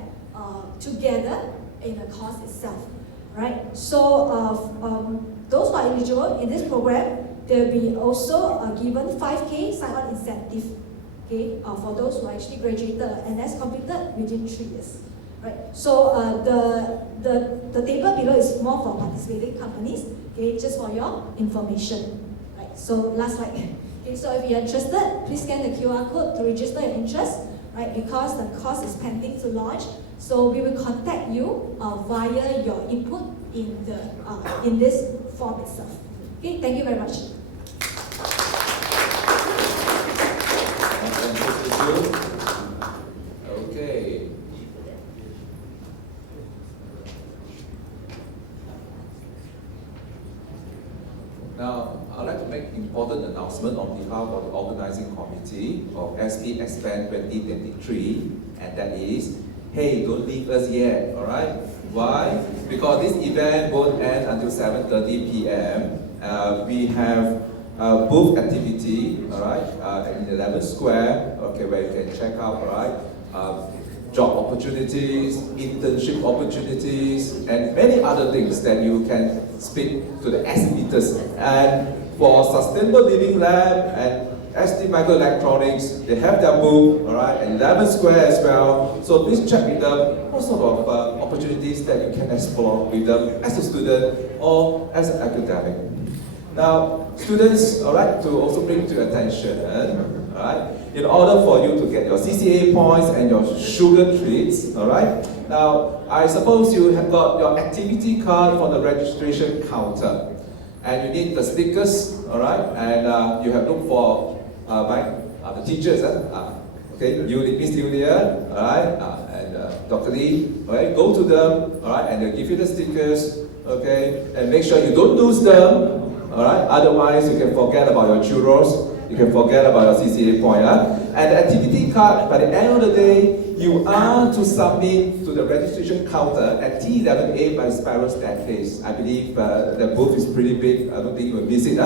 together in the course itself. Right? So those who are eligible in this program, they'll be also given 5K sign-on incentive. Okay, for those who actually graduated and that's completed within 3 years. Right. So the table below is more for participating companies. Okay, just for your information. Right. So last slide. Okay, Okay, so if you're interested, please scan the QR code to register your interest, right? Because the course is pending to launch, so we will contact you via your input in this form itself. Okay, thank you very much. Okay. Now, I'd like to make important announcement on behalf of the organizing committee of SP Expand 2023, and that is, hey, don't leave us yet, all right? Why? Because this event won't end until 7:30 p.m. We have booth activity, all right, in 11 Square, okay, where you can check out, all right, job opportunities, internship opportunities, and many other things that you can speak to the exhibitors. And for Sustainable Living Lab and ST Microelectronics, they have their booth, all right, at 11 Square as well. So please check with them what sort of opportunities that you can explore with them as a student or as an academic. Now, students, all right, to also bring to your attention, all right, in order for you to get your CCA points and your sugar treats, all right. Now, I suppose you have got your activity card for the registration counter, and you need the stickers, all right, and you have looked for the teachers, okay, Miss Julia, all right, and Dr. Lee, all right, go to them, all right, and they'll give you the stickers, okay, and make sure you don't lose them. All right. Otherwise, you can forget about your churros. You can forget about your CCA point. And the activity card, by the end of the day, you are to submit to the registration counter at T11A by the spiral staircase. I believe the booth is pretty big. I don't think you will miss it.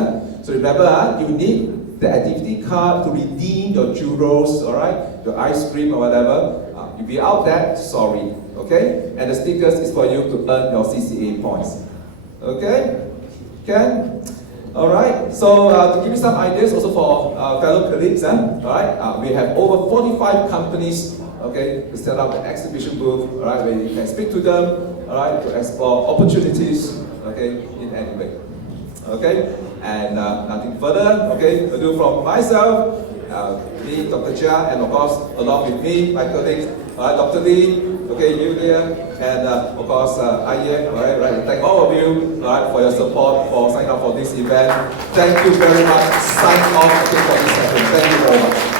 So remember, you need the activity card to redeem your churros. All right, your ice cream or whatever. If you're out there, sorry. Okay. And the stickers is for you to earn your CCA points. Okay. Can? All right, so to give you some ideas also for fellow colleagues, all right, we have over 45 companies, okay, to set up an exhibition booth, all right, where you can speak to them, all right, to explore opportunities, okay, in any way. Okay, and nothing further, okay, to do from myself, me, Dr. Chia, and of course, along with me, my colleagues, Dr. Lee, okay, Julia, and of course, Aye, all right, thank all of you, all right, for your support, for signing up for this event. Thank you very much. Sign off for this session. Thank you very much.